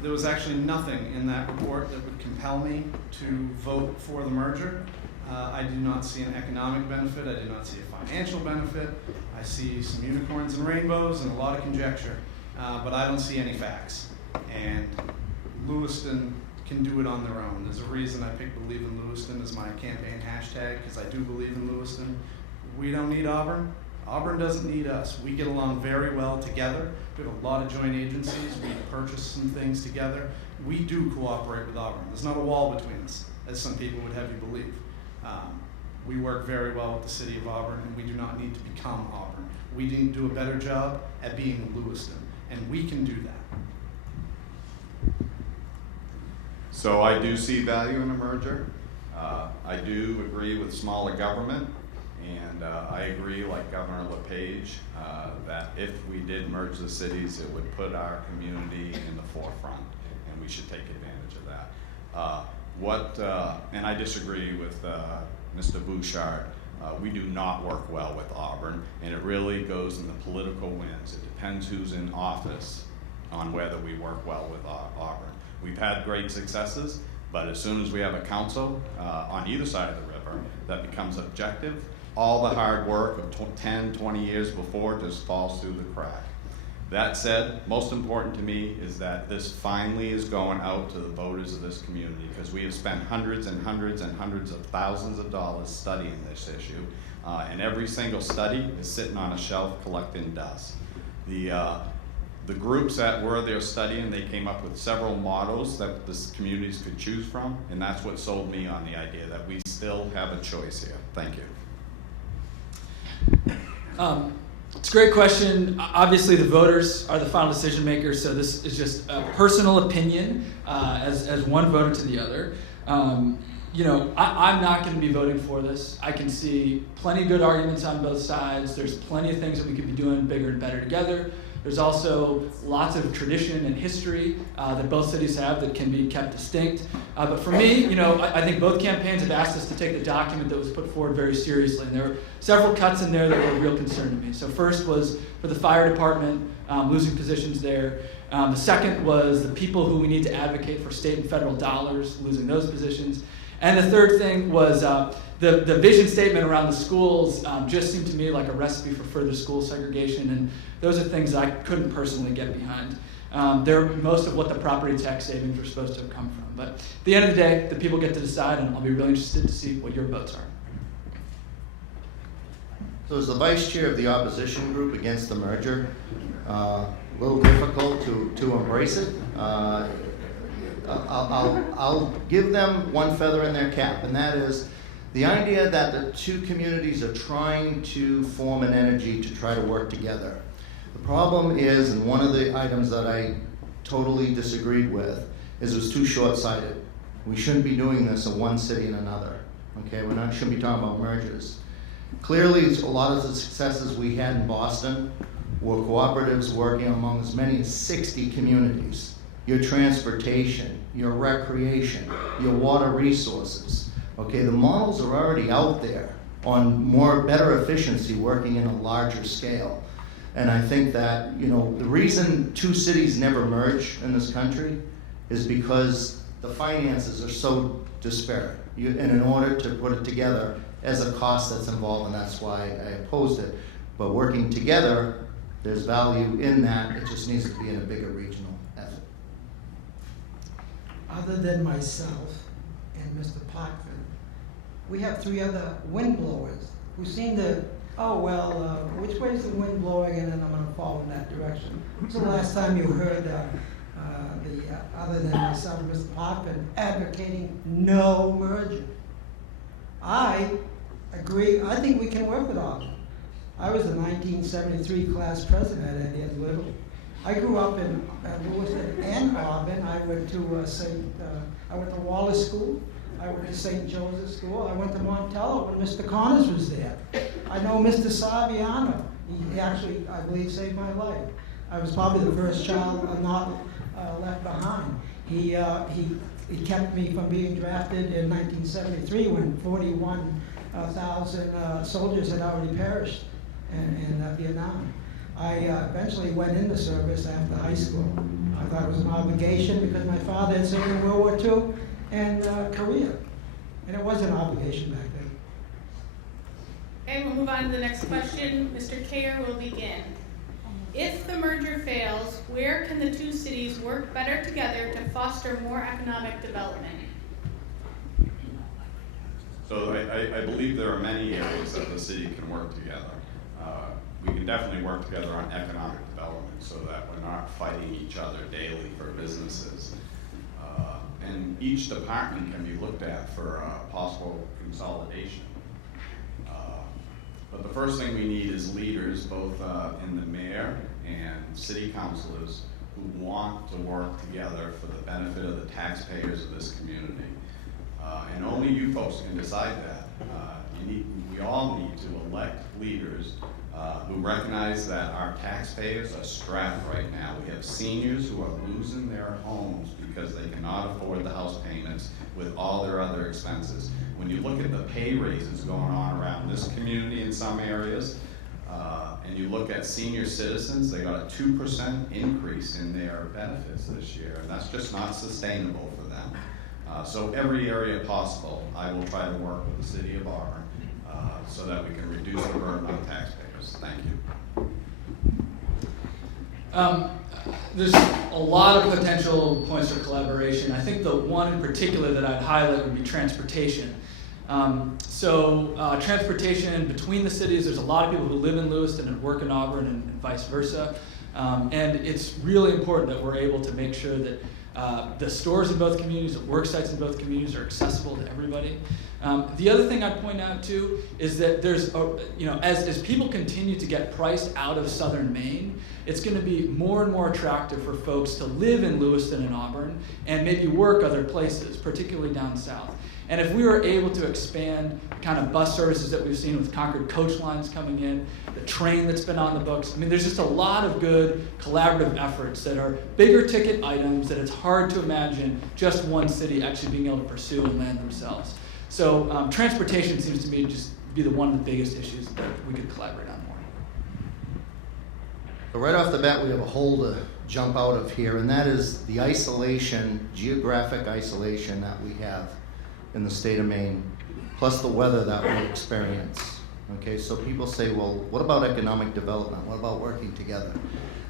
There was actually nothing in that report that would compel me to vote for the merger. I do not see an economic benefit. I do not see a financial benefit. I see some unicorns and rainbows and a lot of conjecture, but I don't see any facts. And Lewiston can do it on their own. There's a reason I picked Believe in Lewiston as my campaign hashtag, because I do believe in Lewiston. We don't need Auburn. Auburn doesn't need us. We get along very well together. We have a lot of joint agencies. We purchase some things together. We do cooperate with Auburn. There's not a wall between us, as some people would have you believe. We work very well with the city of Auburn, and we do not need to become Auburn. We need to do a better job at being Lewiston, and we can do that. So I do see value in a merger. I do agree with smaller government, and I agree, like Governor LePage, that if we did merge the cities, it would put our community in the forefront, and we should take advantage of that. And I disagree with Mr. Bouchard. We do not work well with Auburn, and it really goes in the political winds. It depends who's in office on whether we work well with Auburn. We've had great successes, but as soon as we have a council on either side of the river that becomes objective, all the hard work of 10, 20 years before just falls through the crack. That said, most important to me is that this finally is going out to the voters of this community, because we have spent hundreds and hundreds and hundreds of thousands of dollars studying this issue, and every single study is sitting on a shelf collecting dust. The groups that were there studying, they came up with several models that the communities could choose from, and that's what sold me on the idea that we still have a choice here. Thank you. It's a great question. Obviously, the voters are the final decision makers, so this is just a personal opinion as one voter to the other. You know, I'm not going to be voting for this. I can see plenty of good arguments on both sides. There's plenty of things that we could be doing bigger and better together. There's also lots of tradition and history that both cities have that can be kept distinct. But for me, you know, I think both campaigns have asked us to take the document that was put forward very seriously. And there were several cuts in there that were a real concern to me. So first was for the fire department, losing positions there. The second was the people who we need to advocate for state and federal dollars, losing those positions. And the third thing was the vision statement around the schools just seemed to me like a recipe for further school segregation, and those are things I couldn't personally get behind. They're most of what the property tax savings were supposed to have come from. But at the end of the day, the people get to decide, and I'll be really interested to see what your votes are. So as the vice chair of the opposition group against the merger, a little difficult to embrace it. I'll give them one feather in their cap, and that is the idea that the two communities are trying to form an energy to try to work together. The problem is, and one of the items that I totally disagreed with, is it was too short-sighted. We shouldn't be doing this in one city and another. Okay, shouldn't be talking about mergers. Clearly, a lot of the successes we had in Boston were cooperatives working among as many as 60 communities. Your transportation, your recreation, your water resources. Okay, the models are already out there on better efficiency working in a larger scale. And I think that, you know, the reason two cities never merge in this country is because the finances are so disparate. And in order to put it together, as a cost that's involved, and that's why I opposed it. But working together, there's value in that. It just needs to be in a bigger regional effort. Other than myself and Mr. Potvin, we have three other wind blowers who seem to, which way is the wind blowing, and then I'm going to follow in that direction. When's the last time you heard other than myself and Mr. Potvin advocating no merger? I agree. I think we can work with Auburn. I was the 1973 class president at Ed Little. I grew up in Lewiston and Auburn. I went to Wallace School. I went to St. Joseph's School. I went to Montello when Mr. Connors was there. I know Mr. Saviano. He actually, I believe, saved my life. I was probably the first child not left behind. He kept me from being drafted in 1973 when 41,000 soldiers had already perished in Vietnam. I eventually went into service after high school. I thought it was an obligation because my father had served in World War II and Korea. And it was an obligation back then. Okay, we'll move on to the next question. Mr. Cayer will begin. If the merger fails, where can the two cities work better together to foster more economic development? So I believe there are many areas that the city can work together. We can definitely work together on economic development so that we're not fighting each other daily for businesses. And each department can be looked at for possible consolidation. But the first thing we need is leaders, both in the mayor and city councilors, who want to work together for the benefit of the taxpayers of this community. And only you folks can decide that. We all need to elect leaders who recognize that our taxpayers are strapped right now. We have seniors who are losing their homes because they cannot afford the house payments with all their other expenses. When you look at the pay raises going on around this community in some areas, and you look at senior citizens, they got a 2% increase in their benefits this year, and that's just not sustainable for them. So every area possible, I will try to work with the city of Auburn so that we can reduce the burden on taxpayers. Thank you. There's a lot of potential points for collaboration. I think the one in particular that I'd highlight would be transportation. Transportation between the cities, there's a lot of people who live in Lewiston and work in Auburn and vice versa. And it's really important that we're able to make sure that the stores in both communities, the work sites in both communities are accessible to everybody. The other thing I'd point out too is that there's, as people continue to get priced out of southern Maine, it's going to be more and more attractive for folks to live in Lewiston and Auburn and maybe work other places, particularly down south. And if we were able to expand the kind of bus services that we've seen with Concord coach lines coming in, the train that's been on the books, I mean, there's just a lot of good collaborative efforts that are bigger ticket items that it's hard to imagine just one city actually being able to pursue and land themselves. So transportation seems to me to just be one of the biggest issues that we could collaborate on more. So right off the bat, we have a hole to jump out of here, and that is the isolation, geographic isolation that we have in the state of Maine, plus the weather that we experience. Okay, so people say, well, what about economic development? What about working together?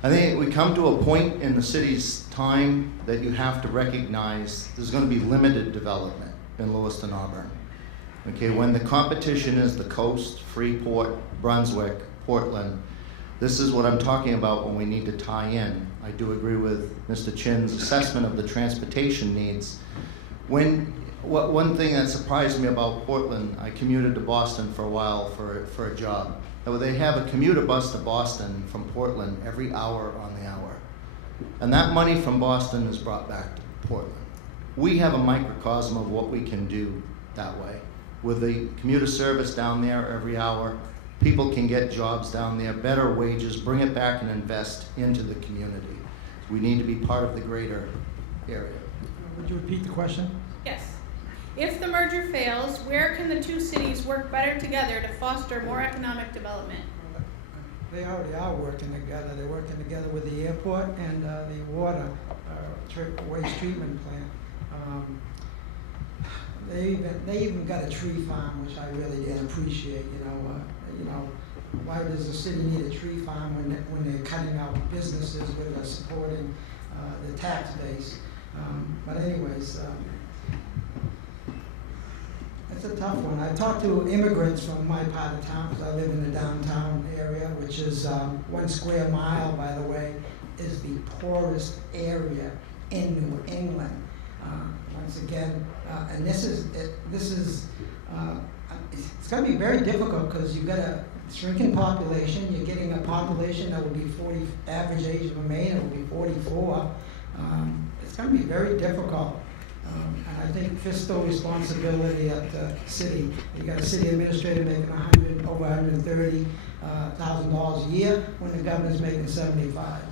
I think we come to a point in the city's time that you have to recognize there's going to be limited development in Lewiston, Auburn. Okay, when the competition is the coast, Freeport, Brunswick, Portland, this is what I'm talking about when we need to tie in. I do agree with Mr. Chin's assessment of the transportation needs. One thing that surprised me about Portland, I commuted to Boston for a while for a job. They have a commuter bus to Boston from Portland every hour on the hour. And that money from Boston is brought back to Portland. We have a microcosm of what we can do that way. With the commuter service down there every hour, people can get jobs down there, better wages, bring it back and invest into the community. We need to be part of the greater area. Would you repeat the question? Yes. If the merger fails, where can the two cities work better together to foster more economic development? They already are working together. They're working together with the airport and the water waste treatment plant. They even got a tree farm, which I really didn't appreciate. Why does the city need a tree farm when they're cutting out businesses that are supporting the tax base? But anyways, it's a tough one. I talked to immigrants from my part of town because I live in the downtown area, which is 1 square mile, by the way, is the poorest area in New England. Once again, and it's going to be very difficult because you've got a shrinking population. You're getting a population that will be 40. Average age of a Maine will be 44. It's going to be very difficult. And I think fiscal responsibility at the city. You got a city administrator making over $130,000 a year when the governor's making $75,000.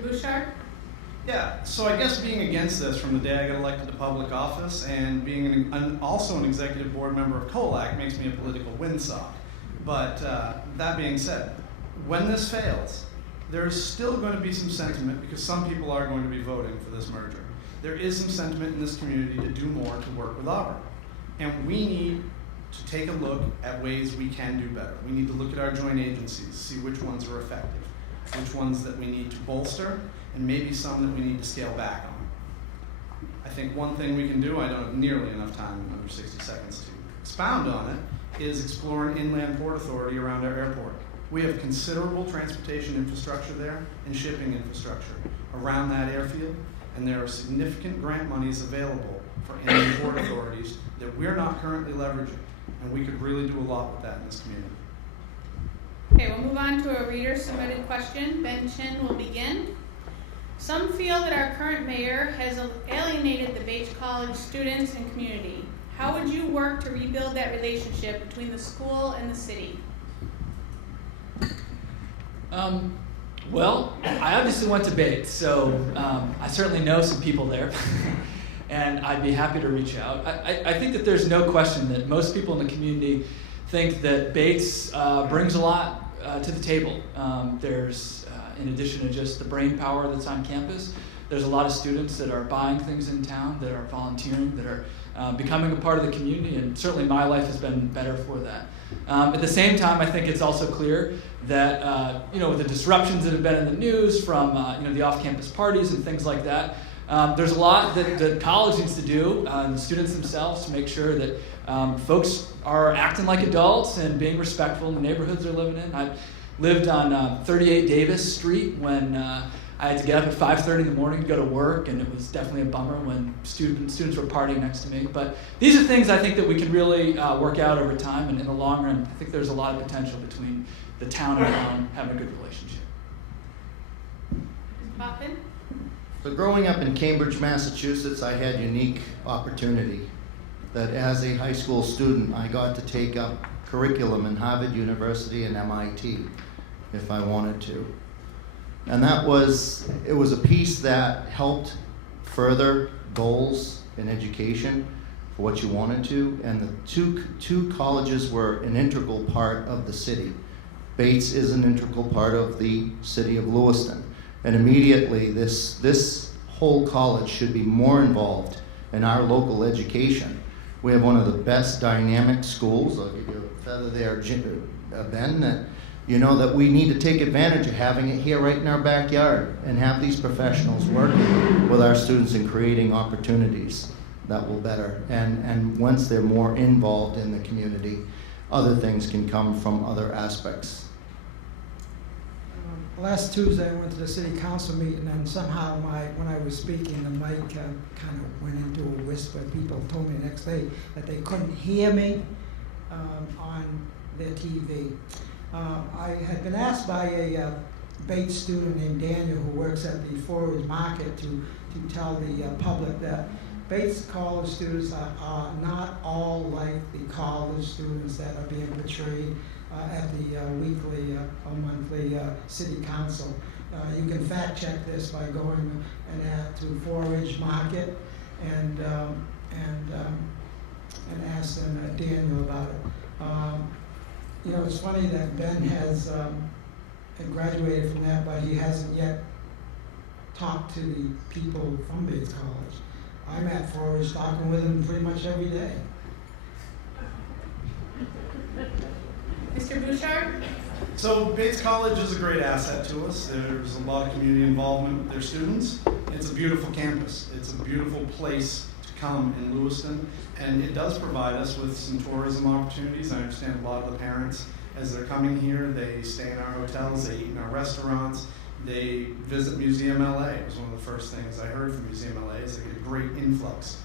Bouchard? Yeah, so I guess being against this from the day I got elected to public office and being also an executive board member of COLAC makes me a political windsock. But that being said, when this fails, there's still going to be some sentiment because some people are going to be voting for this merger. There is some sentiment in this community to do more to work with Auburn. And we need to take a look at ways we can do better. We need to look at our joint agencies, see which ones are effective, which ones that we need to bolster, and maybe some that we need to scale back on. I think one thing we can do, I don't have nearly enough time, under 60 seconds to expound on it, is explore an inland port authority around our airport. We have considerable transportation infrastructure there and shipping infrastructure around that airfield, and there are significant grant monies available for inland port authorities that we're not currently leveraging, and we could really do a lot with that in this community. Okay, we'll move on to a reader-submitted question. Ben Chin will begin. Some feel that our current mayor has alienated the Bates College students and community. How would you work to rebuild that relationship between the school and the city? Well, I obviously went to Bates, so I certainly know some people there, and I'd be happy to reach out. I think that there's no question that most people in the community think that Bates brings a lot to the table. There's, in addition to just the brain power that's on campus, there's a lot of students that are buying things in town, that are volunteering, that are becoming a part of the community, and certainly my life has been better for that. At the same time, I think it's also clear that with the disruptions that have been in the news from the off-campus parties and things like that, there's a lot that college needs to do, the students themselves, to make sure that folks are acting like adults and being respectful in the neighborhoods they're living in. I lived on 38 Davis Street when I had to get up at 5:30 in the morning to go to work, and it was definitely a bummer when students were partying next to me. But these are things I think that we can really work out over time, and in the long run, I think there's a lot of potential between the town and town having a good relationship. Potvin? So growing up in Cambridge, Massachusetts, I had unique opportunity that as a high school student, I got to take up curriculum in Harvard University and MIT if I wanted to. And it was a piece that helped further goals in education for what you wanted to, and the two colleges were an integral part of the city. Bates is an integral part of the city of Lewiston. And immediately, this whole college should be more involved in our local education. We have one of the best dynamic schools. I'll give you a feather there, Ben, that we need to take advantage of having it here right in our backyard and have these professionals working with our students and creating opportunities that will better. And once they're more involved in the community, other things can come from other aspects. Last Tuesday, I went to the city council meeting, and somehow when I was speaking, the mic kind of went into a whisper. People told me the next day that they couldn't hear me on their TV. I had been asked by a Bates student named Daniel, who works at the Forage Market, to tell the public that Bates College students are not all like the college students that are being portrayed at the weekly or monthly city council. You can fact check this by going to Forage Market and ask them, Daniel, about it. It's funny that Ben has had graduated from that, but he hasn't yet talked to the people from Bates College. I'm at Forage talking with them pretty much every day. Mr. Bouchard? So Bates College is a great asset to us. There's a lot of community involvement with their students. It's a beautiful campus. It's a beautiful place to come in Lewiston, and it does provide us with some tourism opportunities. I understand a lot of the parents, as they're coming here, they stay in our hotels, they eat in our restaurants, they visit Museum LA. It was one of the first things I heard from Museum LA is they get a great influx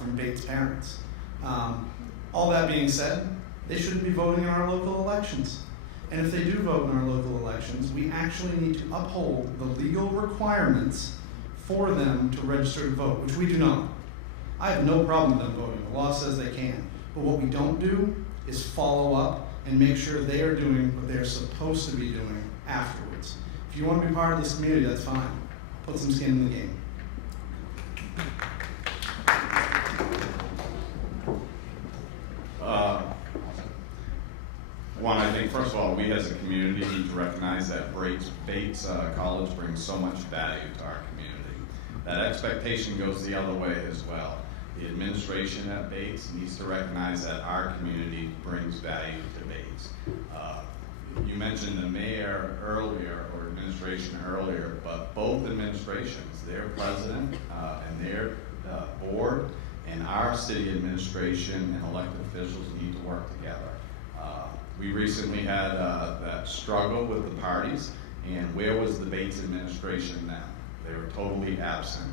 from Bates parents. All that being said, they shouldn't be voting in our local elections. And if they do vote in our local elections, we actually need to uphold the legal requirements for them to register to vote, which we do not. I have no problem with them voting. The law says they can. But what we don't do is follow up and make sure they are doing what they're supposed to be doing afterwards. If you want to be part of this community, that's fine. Put some skin in the game. One, I think, first of all, we as a community need to recognize that Bates College brings so much value to our community. That expectation goes the other way as well. The administration at Bates needs to recognize that our community brings value to Bates. You mentioned the mayor earlier, or administration earlier, but both administrations, their president and their board, and our city administration and elected officials need to work together. We recently had that struggle with the parties, and where was the Bates administration then? They were totally absent.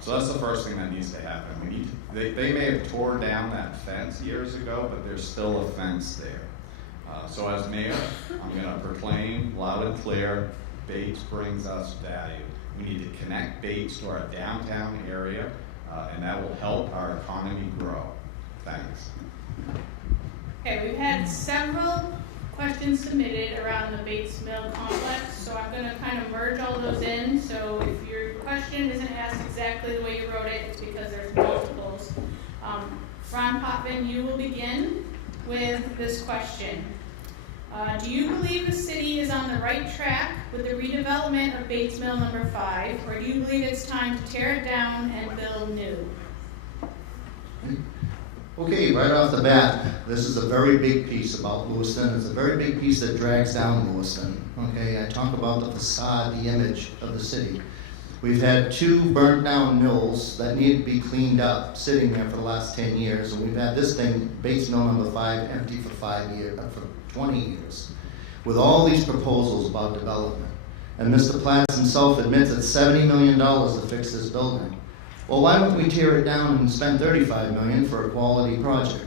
So that's the first thing that needs to happen. They may have torn down that fence years ago, but there's still a fence there. So as mayor, I'm going to proclaim loud and clear, Bates brings us value. We need to connect Bates to our downtown area, and that will help our economy grow. Thanks. Okay, we've had several questions submitted around the Bates Mill complex, so I'm going to kind of merge all those in. So if your question isn't asked exactly the way you wrote it, it's because there's multiples. Ron Potvin, you will begin with this question. Do you believe the city is on the right track with the redevelopment of Bates Mill number 5, or do you believe it's time to tear it down and build new? Okay, right off the bat, this is a very big piece about Lewiston. It's a very big piece that drags down Lewiston. Okay, I talk about the facade, the image of the city. We've had 2 burnt down mills that need to be cleaned up, sitting there for the last 10 years, and we've had this thing, Bates Mill number 5, empty for 20 years, with all these proposals about development. And Mr. Platts himself admits it's $70 million to fix this building. Well, why don't we tear it down and spend $35 million for a quality project?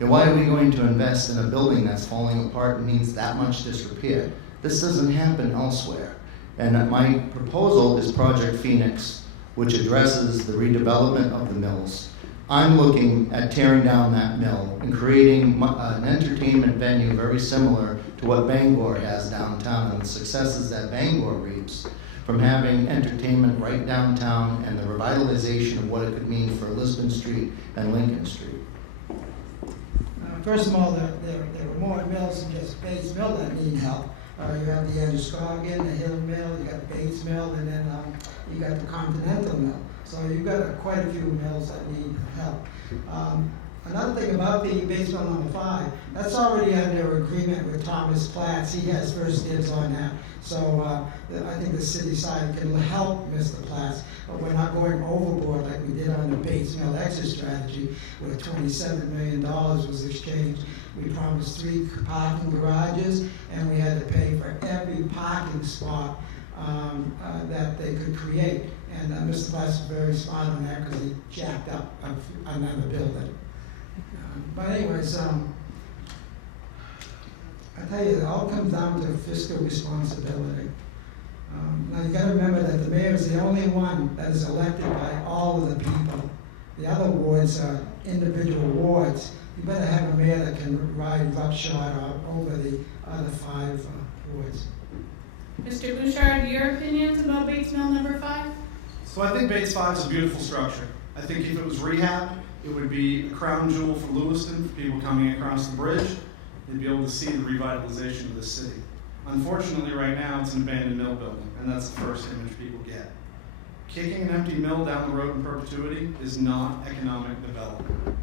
And why are we going to invest in a building that's falling apart and needs that much disrepair? This doesn't happen elsewhere. And my proposal is Project Phoenix, which addresses the redevelopment of the mills. I'm looking at tearing down that mill and creating an entertainment venue very similar to what Bangor has downtown and the successes that Bangor reaps from having entertainment right downtown and the revitalization of what it could mean for Lisbon Street and Lincoln Street. First of all, there were more mills than just Bates Mill that need help. You have the Androscoggin, the Hill Mill, you got Bates Mill, and then you got the Continental Mill. So you've got quite a few mills that need help. Another thing about the Bates Mill number 5, that's already under agreement with Thomas Platts. He has first dibs on that. So I think the city side can help Mr. Platts, but we're not going overboard like we did on the Bates Mill exit strategy, where $27 million was exchanged. We promised 3 parking garages, and we had to pay for every parking spot that they could create. And Mr. Platts was very smart on that because he jacked up another building. But anyways, I tell you, it all comes down to fiscal responsibility. Now you got to remember that the mayor is the only one that is elected by all of the people. The other wards are individual wards. You better have a mayor that can ride roughshod over the other 5 wards. Mr. Bouchard, your opinions about Bates Mill number 5? So I think Bates 5 is a beautiful structure. I think if it was rehab, it would be a crown jewel for Lewiston, for people coming across the bridge. They'd be able to see the revitalization of the city. Unfortunately, right now, it's an abandoned mill building, and that's the first image people get. Kicking an empty mill down the road in perpetuity is not economic development.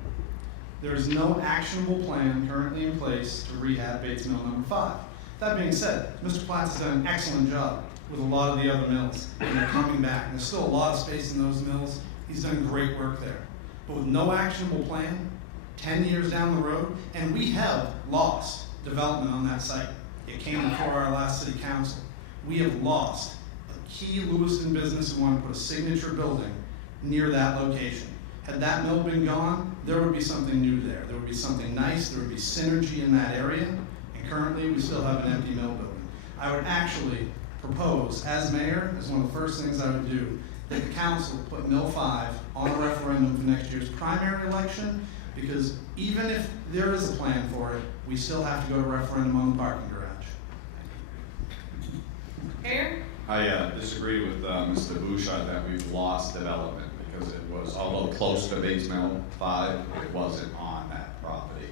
There is no actionable plan currently in place to rehab Bates Mill number 5. That being said, Mr. Platts has done an excellent job with a lot of the other mills, and they're coming back. And there's still a lot of space in those mills. He's done great work there. But with no actionable plan, 10 years down the road, and we have lost development on that site. It came before our last city council. We have lost a key Lewiston business who wanted to put a signature building near that location. Had that mill been gone, there would be something new there. There would be something nice, there would be synergy in that area, and currently we still have an empty mill building. I would actually propose, as mayor, as one of the first things I would do, that the council put Mill 5 on a referendum for next year's primary election, because even if there is a plan for it, we still have to go to referendum on the parking garage. Cayer? I disagree with Mr. Bouchard that we've lost development, because it was, although close to Bates Mill 5, it wasn't on that property.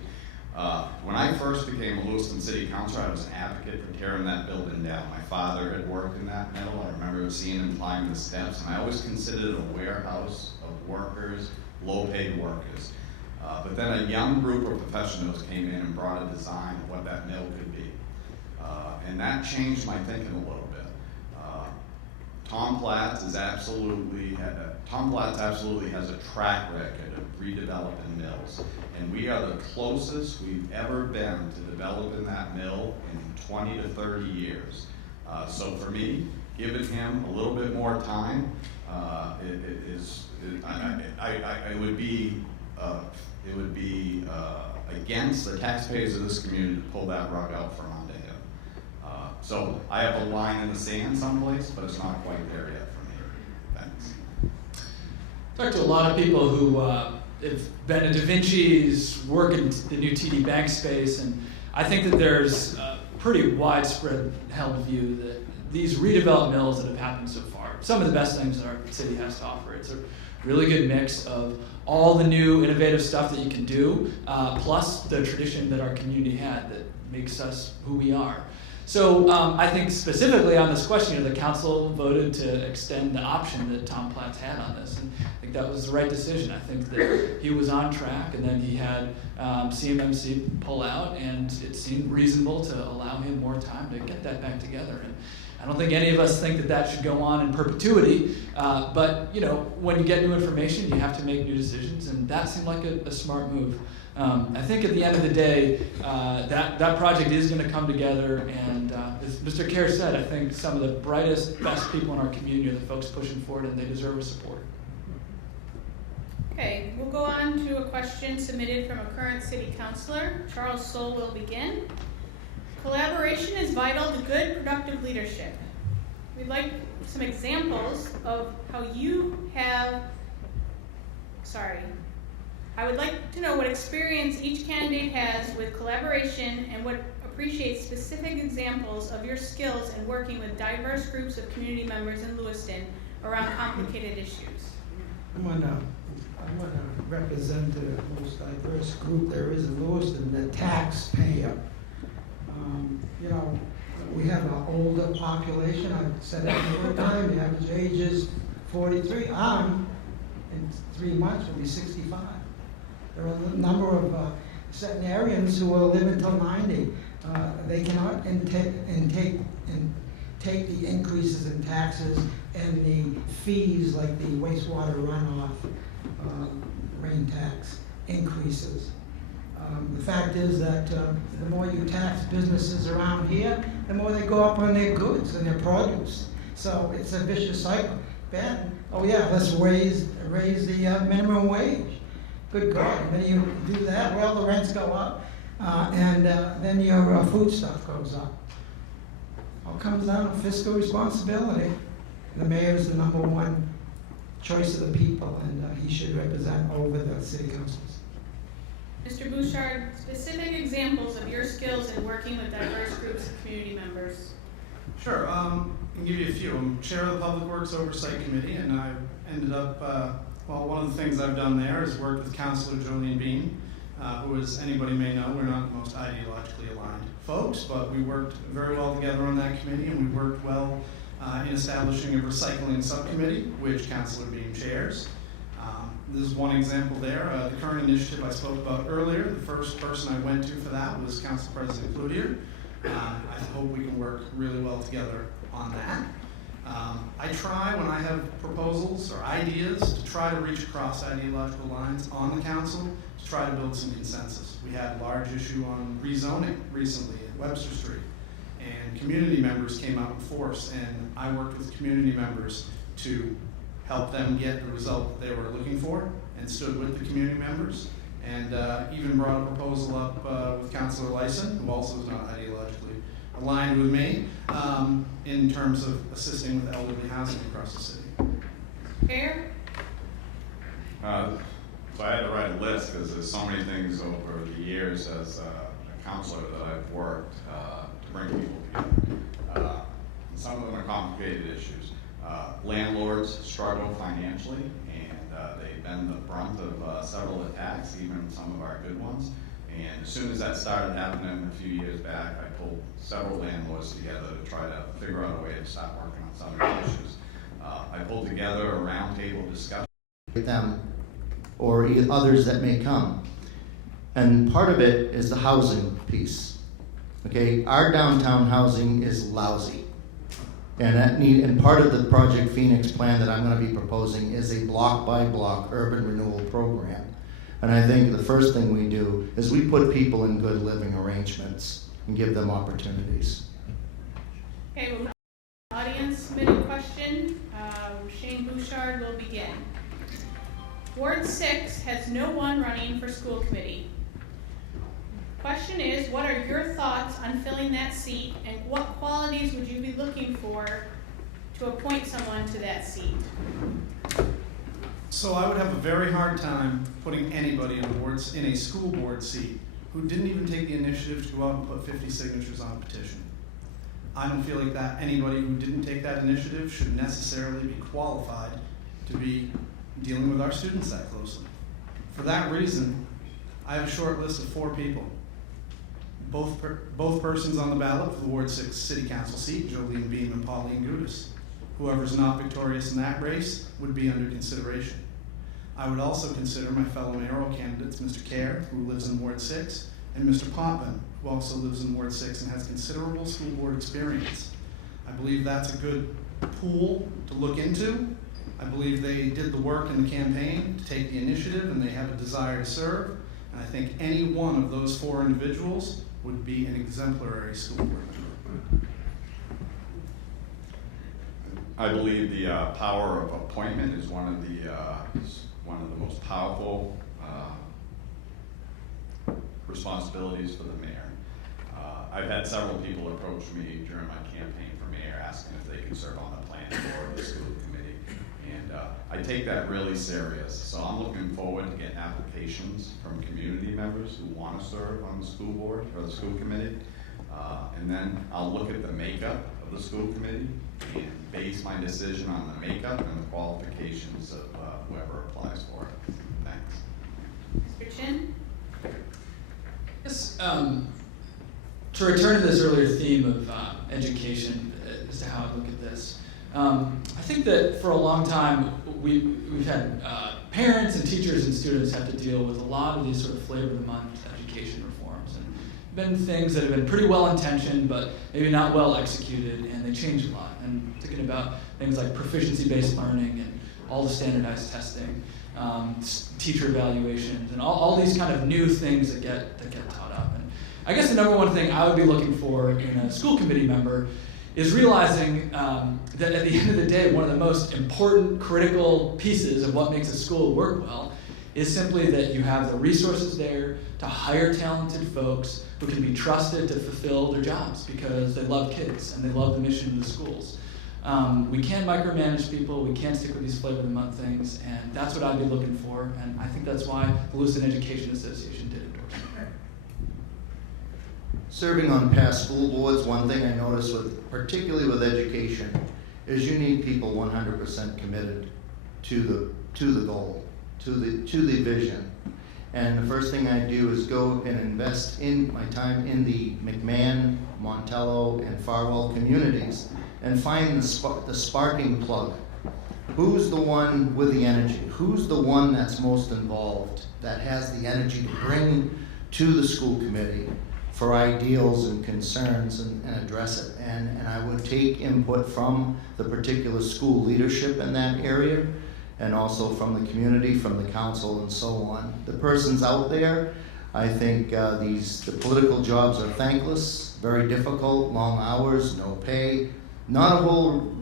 When I first became a Lewiston City Councilor, I was an advocate for tearing that building down. My father had worked in that mill. I remember seeing him climb the steps, and I always considered it a warehouse of workers, low-paid workers. But then a young group of professionals came in and brought a design of what that mill could be. And that changed my thinking a little bit. Tom Platts absolutely has a track record of redeveloping mills. And we are the closest we've ever been to developing that mill in 20 to 30 years. So for me, giving him a little bit more time, it would be against the taxpayers of this community to pull that rug out from under him. So I have a line in the sand someplace, but it's not quite there yet for me. Thanks. Talked to a lot of people who have been at Da Vinci's, work in the new TD Bank space, and I think that there's a pretty widespread held view that these redeveloped mills that have happened so far, some of the best things that our city has to offer. It's a really good mix of all the new innovative stuff that you can do, plus the tradition that our community had that makes us who we are. So I think specifically on this question, the council voted to extend the option that Tom Platts had on this, and I think that was the right decision. I think that he was on track, and then he had CMMC pull out, and it seemed reasonable to allow him more time to get that back together. And I don't think any of us think that that should go on in perpetuity, but when you get new information, you have to make new decisions, and that seemed like a smart move. I think at the end of the day, that project is going to come together, and as Mr. Cayer said, I think some of the brightest, best people in our community are the folks pushing forward, and they deserve our support. Okay, we'll go on to a question submitted from a current city councilor. Charles Soule will begin. Collaboration is vital to good, productive leadership. We'd like some examples of how you have, I would like to know what experience each candidate has with collaboration and what appreciates specific examples of your skills in working with diverse groups of community members in Lewiston around complicated issues. I'm gonna represent the most diverse group there is in Lewiston, the taxpayer. We have an older population. I've said that all the time. The average age is 43. I'm, in 3 months, will be 65. There are a number of centenarians who will live until 90. They cannot take the increases in taxes and the fees like the wastewater runoff, rain tax increases. The fact is that the more you tax businesses around here, the more they go up on their goods and their produce. So it's a vicious cycle. Ben, let's raise the minimum wage. Good God, and then you do that, well, the rents go up, and then your food stuff goes up. All comes down to fiscal responsibility. The mayor is the #1 choice of the people, and he should represent over the city councils. Mr. Bouchard, specific examples of your skills in working with diverse groups of community members. Sure, I can give you a few. I'm chair of the Public Works Oversight Committee, and I ended up, one of the things I've done there is work with Councilor Jolene Bean, who, as anybody may know, we're not the most ideologically aligned folks, but we worked very well together on that committee, and we worked well in establishing a recycling subcommittee, which Councilor Bean chairs. This is one example there. The current initiative I spoke about earlier, the first person I went to for that was Council President Cloutier. I hope we can work really well together on that. I try, when I have proposals or ideas, to try to reach across ideological lines on the council to try to build some consensus. We had a large issue on rezoning recently at Webster Street, and community members came out in force, and I worked with community members to help them get the result that they were looking for, and stood with the community members, and even brought a proposal up with Councilor Lyson, who also is not ideologically aligned with me, in terms of assisting with elderly housing across the city. Cayer? So I had to write a list because there's so many things over the years as a counselor that I've worked to bring people together. Some of them are complicated issues. Landlords struggle financially, and they've been the brunt of several attacks, even some of our good ones. And as soon as that started happening a few years back, I pulled several landlords together to try to figure out a way to start working on some of the issues. I pulled together a roundtable discussion With them or others that may come. And part of it is the housing piece. Okay, our downtown housing is lousy. And part of the Project Phoenix plan that I'm going to be proposing is a block by block urban renewal program. And I think the first thing we do is we put people in good living arrangements and give them opportunities. Okay, well, audience submitted question. Shane Bouchard will begin. Ward 6 has no one running for school committee. Question is, what are your thoughts on filling that seat, and what qualities would you be looking for to appoint someone to that seat? So I would have a very hard time putting anybody in a school board seat who didn't even take the initiative to go out and put 50 signatures on a petition. I don't feel like that anybody who didn't take that initiative should necessarily be qualified to be dealing with our students that closely. For that reason, I have a short list of 4 people. Both persons on the ballot for the Ward 6 City Council seat, Jolene Beam and Pauline Gudis. Whoever's not victorious in that race would be under consideration. I would also consider my fellow mayoral candidates, Mr. Cayer, who lives in Ward 6, and Mr. Potvin, who also lives in Ward 6 and has considerable school board experience. I believe that's a good pool to look into. I believe they did the work in the campaign to take the initiative, and they have a desire to serve. And I think any one of those 4 individuals would be an exemplary school board member. I believe the power of appointment is one of the most powerful responsibilities for the mayor. I've had several people approach me during my campaign for mayor asking if they could serve on the planning board or the school committee. And I take that really serious. So I'm looking forward to getting applications from community members who want to serve on the school board or the school committee. And then I'll look at the makeup of the school committee and base my decision on the makeup and the qualifications of whoever applies for it. Thanks. Mr. Chin? Yes, to return to this earlier theme of education as to how I look at this, I think that for a long time we've had parents and teachers and students have to deal with a lot of these sort of flavor of the month education reforms, and been things that have been pretty well intentioned but maybe not well executed, and they change a lot. And thinking about things like proficiency-based learning and all the standardized testing, teacher evaluations, and all these kind of new things that get taught up. And I guess the number one thing I would be looking for in a school committee member is realizing that at the end of the day, one of the most important, critical pieces of what makes a school work well is simply that you have the resources there to hire talented folks who can be trusted to fulfill their jobs because they love kids and they love the mission of the schools. We can't micromanage people, we can't stick with these flavor of the month things, and that's what I'd be looking for, and I think that's why the Lewiston Education Association did endorse it. Serving on past school boards, one thing I noticed particularly with education, is you need people 100% committed to the goal, to the vision. And the first thing I do is go and invest in my time in the McMahon, Montello, and Farwell communities and find the sparking plug. Who's the one with the energy? Who's the one that's most involved, that has the energy to bring to the school committee for ideals and concerns and address it? And I would take input from the particular school leadership in that area, and also from the community, from the council, and so on. The persons out there, I think the political jobs are thankless, very difficult, long hours, no pay, not a whole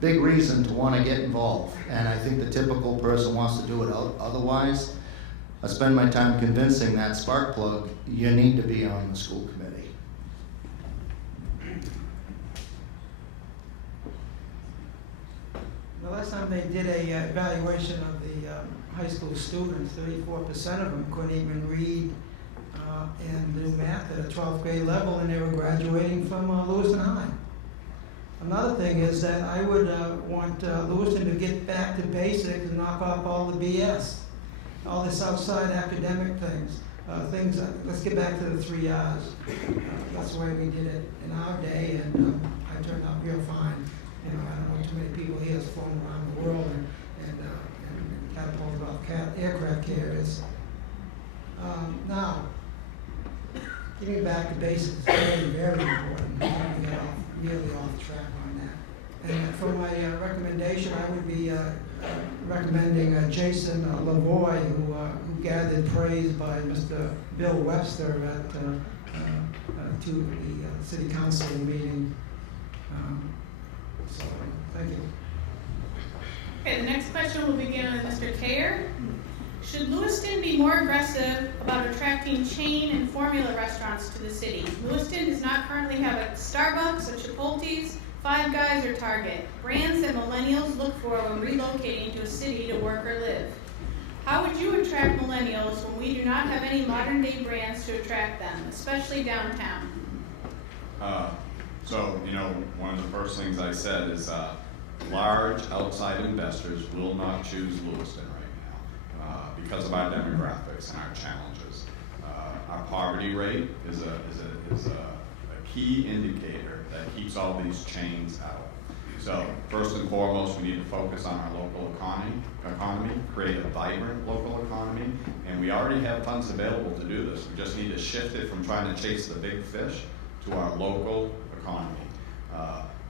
big reason to want to get involved. And I think the typical person wants to do it otherwise. I spend my time convincing that spark plug, you need to be on the school committee. The last time they did a evaluation of the high school students, 34% of them couldn't even read and do math at a 12th grade level, and they were graduating from Lewiston High. Another thing is that I would want Lewiston to get back to basics and knock off all the BS, all this outside academic things. Let's get back to the 3 R's. That's the way we did it in our day, and I turned out real fine. You know, I don't know too many people here that's flown around the world and catapulted off aircraft carriers. Now, getting back to basics is very, very important. We don't get really off track on that. And for my recommendation, I would be recommending Jason Lavoie, who gathered praise by Mr. Bill Webster to the city council meeting. So, thank you. Okay, the next question will begin with Mr. Cayer. Should Lewiston be more aggressive about attracting chain and formula restaurants to the city? Lewiston does not currently have a Starbucks, a Chipotle's, Five Guys, or Target, brands that millennials look for when relocating to a city to work or live. How would you attract millennials when we do not have any modern day brands to attract them, especially downtown? So, you know, one of the first things I said is large outside investors will not choose Lewiston right now because of our demographics and our challenges. Our poverty rate is a key indicator that keeps all these chains out. So, first and foremost, we need to focus on our local economy, create a vibrant local economy, and we already have funds available to do this. We just need to shift it from trying to chase the big fish to our local economy.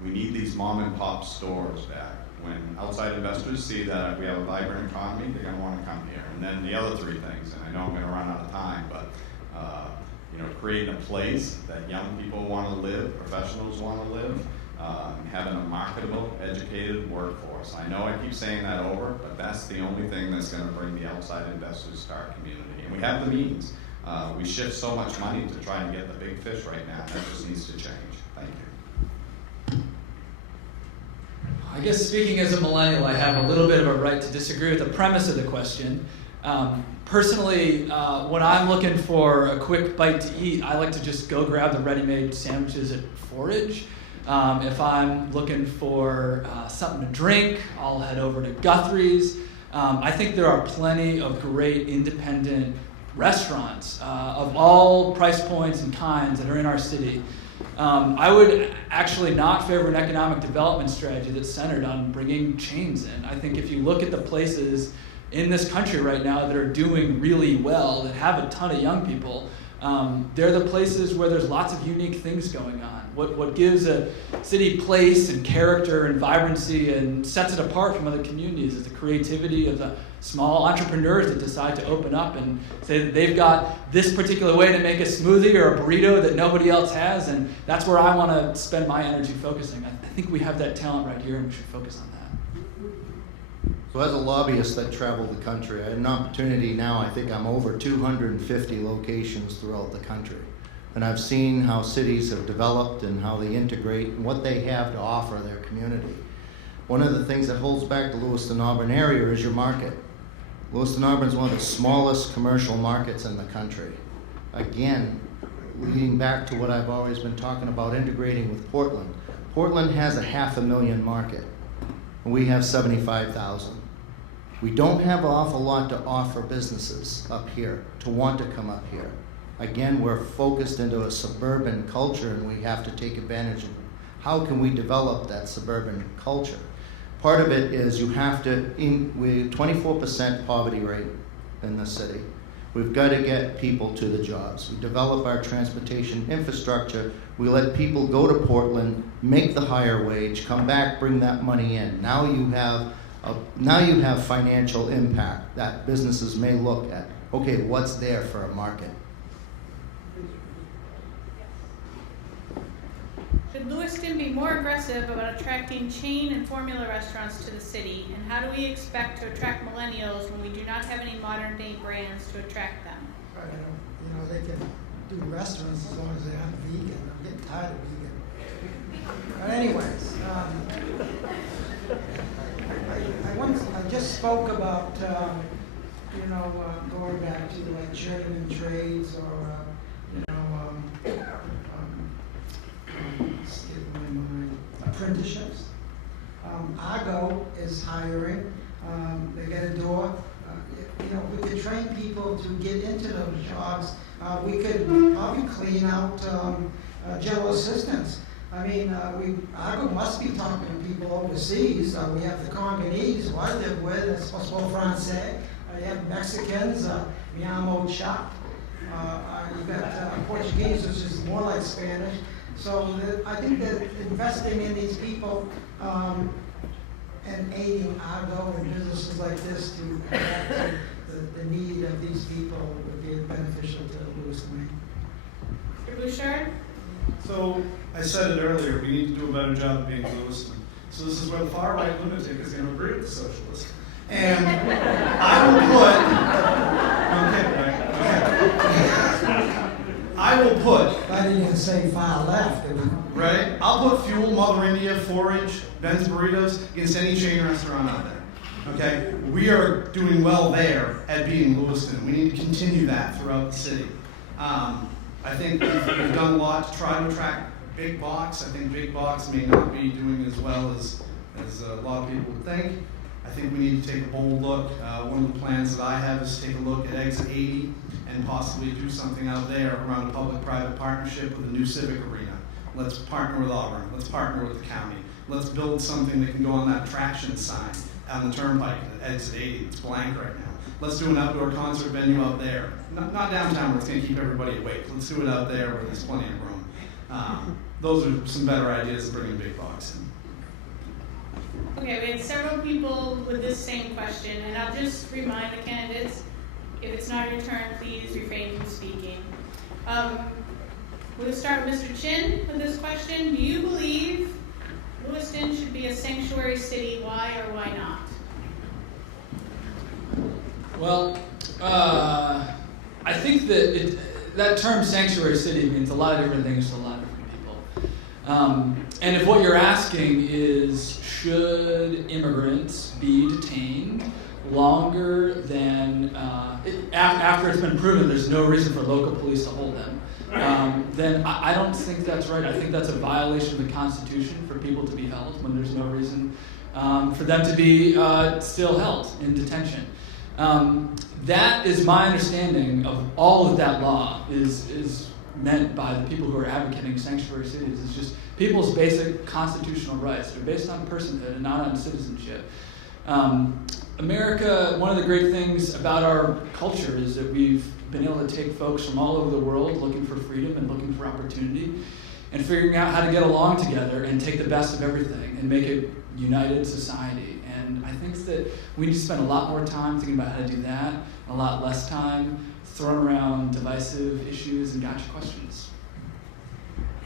We need these mom and pop stores back. When outside investors see that we have a vibrant economy, they're going to want to come here. And then the other three things, and I know I'm going to run out of time, but creating a place that young people want to live, professionals want to live, having a marketable, educated workforce. I know I keep saying that over, but that's the only thing that's going to bring the outside investors to our community. And we have the means. We shift so much money to try and get the big fish right now. That just needs to change. Thank you. I guess speaking as a millennial, I have a little bit of a right to disagree with the premise of the question. Personally, when I'm looking for a quick bite to eat, I like to just go grab the ready-made sandwiches at Forage. If I'm looking for something to drink, I'll head over to Guthrie's. I think there are plenty of great independent restaurants of all price points and kinds that are in our city. I would actually not favor an economic development strategy that's centered on bringing chains in. I think if you look at the places in this country right now that are doing really well, that have a ton of young people, they're the places where there's lots of unique things going on. What gives a city place and character and vibrancy and sets it apart from other communities is the creativity of the small entrepreneurs that decide to open up and say that they've got this particular way to make a smoothie or a burrito that nobody else has, and that's where I want to spend my energy focusing. I think we have that talent right here and we should focus on that. So as a lobbyist that traveled the country, I had an opportunity now, I think I'm over 250 locations throughout the country. And I've seen how cities have developed and how they integrate and what they have to offer their community. One of the things that holds back the Lewiston-Auburn area is your market. Lewiston-Auburn is one of the smallest commercial markets in the country. Again, leading back to what I've always been talking about, integrating with Portland. Portland has a 500,000 market, and we have 75,000. We don't have an awful lot to offer businesses up here to want to come up here. Again, we're focused into a suburban culture, and we have to take advantage of it. How can we develop that suburban culture? Part of it is you have to, we 24% poverty rate in the city. We've got to get people to the jobs. We develop our transportation infrastructure. We let people go to Portland, make the higher wage, come back, bring that money in. Now you have financial impact that businesses may look at. Okay, what's there for a market? Should Lewiston be more aggressive about attracting chain and formula restaurants to the city? And how do we expect to attract millennials when we do not have any modern day brands to attract them? They can do restaurants as long as they aren't vegan. I'm getting tired of vegan. But anyways, I just spoke about, going back to like journeyman trades or, apprenticeships. Argo is hiring. They get a door. We could train people to get into those jobs. We could probably clean out general assistants. I mean, Argo must be talking to people overseas. We have the Congolese, who I live with, it's possible Francais. You have Mexicans, mi amo Chap. You've got Portuguese, which is more like Spanish. So I think that investing in these people and aiding Argo and businesses like this to adapt to the need of these people would be beneficial to Lewiston. Mr. Bouchard? So I said it earlier, we need to do a better job of being Lewiston. So this is where the far right lunatic is going to agree with the socialist. And I will put I didn't even say far left. right? I'll put Fuel, Mother India, Forage, Ben's Burritos against any chain restaurant out there. Okay? We are doing well there at being Lewiston. We need to continue that throughout the city. I think we've done a lot to try to attract big box. I think big box may not be doing as well as a lot of people would think. I think we need to take a bold look. One of the plans that I have is to take a look at Exit 80 and possibly do something out there around a public-private partnership with a new civic arena. Let's partner with Auburn. Let's partner with the county. Let's build something that can go on that attraction sign on the turnpike at Exit 80. It's blank right now. Let's do an outdoor concert venue out there. Not downtown where it's going to keep everybody awake. Let's do it out there where there's plenty of room. Those are some better ideas than bringing big box in. Okay, we had several people with this same question, and I'll just remind the candidates, if it's not your turn, please refrain from speaking. We'll start with Mr. Chin with this question. Do you believe Lewiston should be a sanctuary city? Why or why not? Well, I think that that term sanctuary city means a lot of different things to a lot of different people. And if what you're asking is, should immigrants be detained longer than, after it's been proven there's no reason for local police to hold them, then I don't think that's right. I think that's a violation of the Constitution for people to be held when there's no reason for them to be still held in detention. That is my understanding of all of that law is meant by the people who are advocating sanctuary cities. It's just people's basic constitutional rights. They're based on personhood and not on citizenship. America, one of the great things about our culture is that we've been able to take folks from all over the world looking for freedom and looking for opportunity and figuring out how to get along together and take the best of everything and make a united society. And I think that we need to spend a lot more time thinking about how to do that, a lot less time throwing around divisive issues and gotcha questions.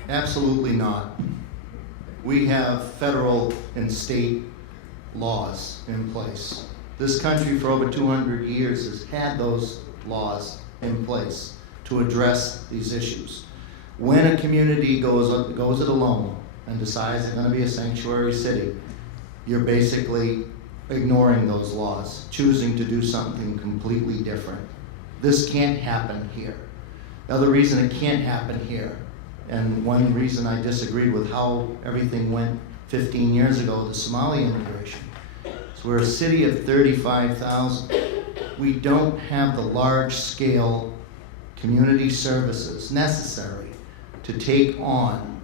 Absolutely not. We have federal and state laws in place. This country for over 200 years has had those laws in place to address these issues. When a community goes it alone and decides it's going to be a sanctuary city, you're basically ignoring those laws, choosing to do something completely different. This can't happen here. The other reason it can't happen here, and one reason I disagreed with how everything went 15 years ago, the Somali immigration. So we're a city of 35,000. We don't have the large-scale community services necessary to take on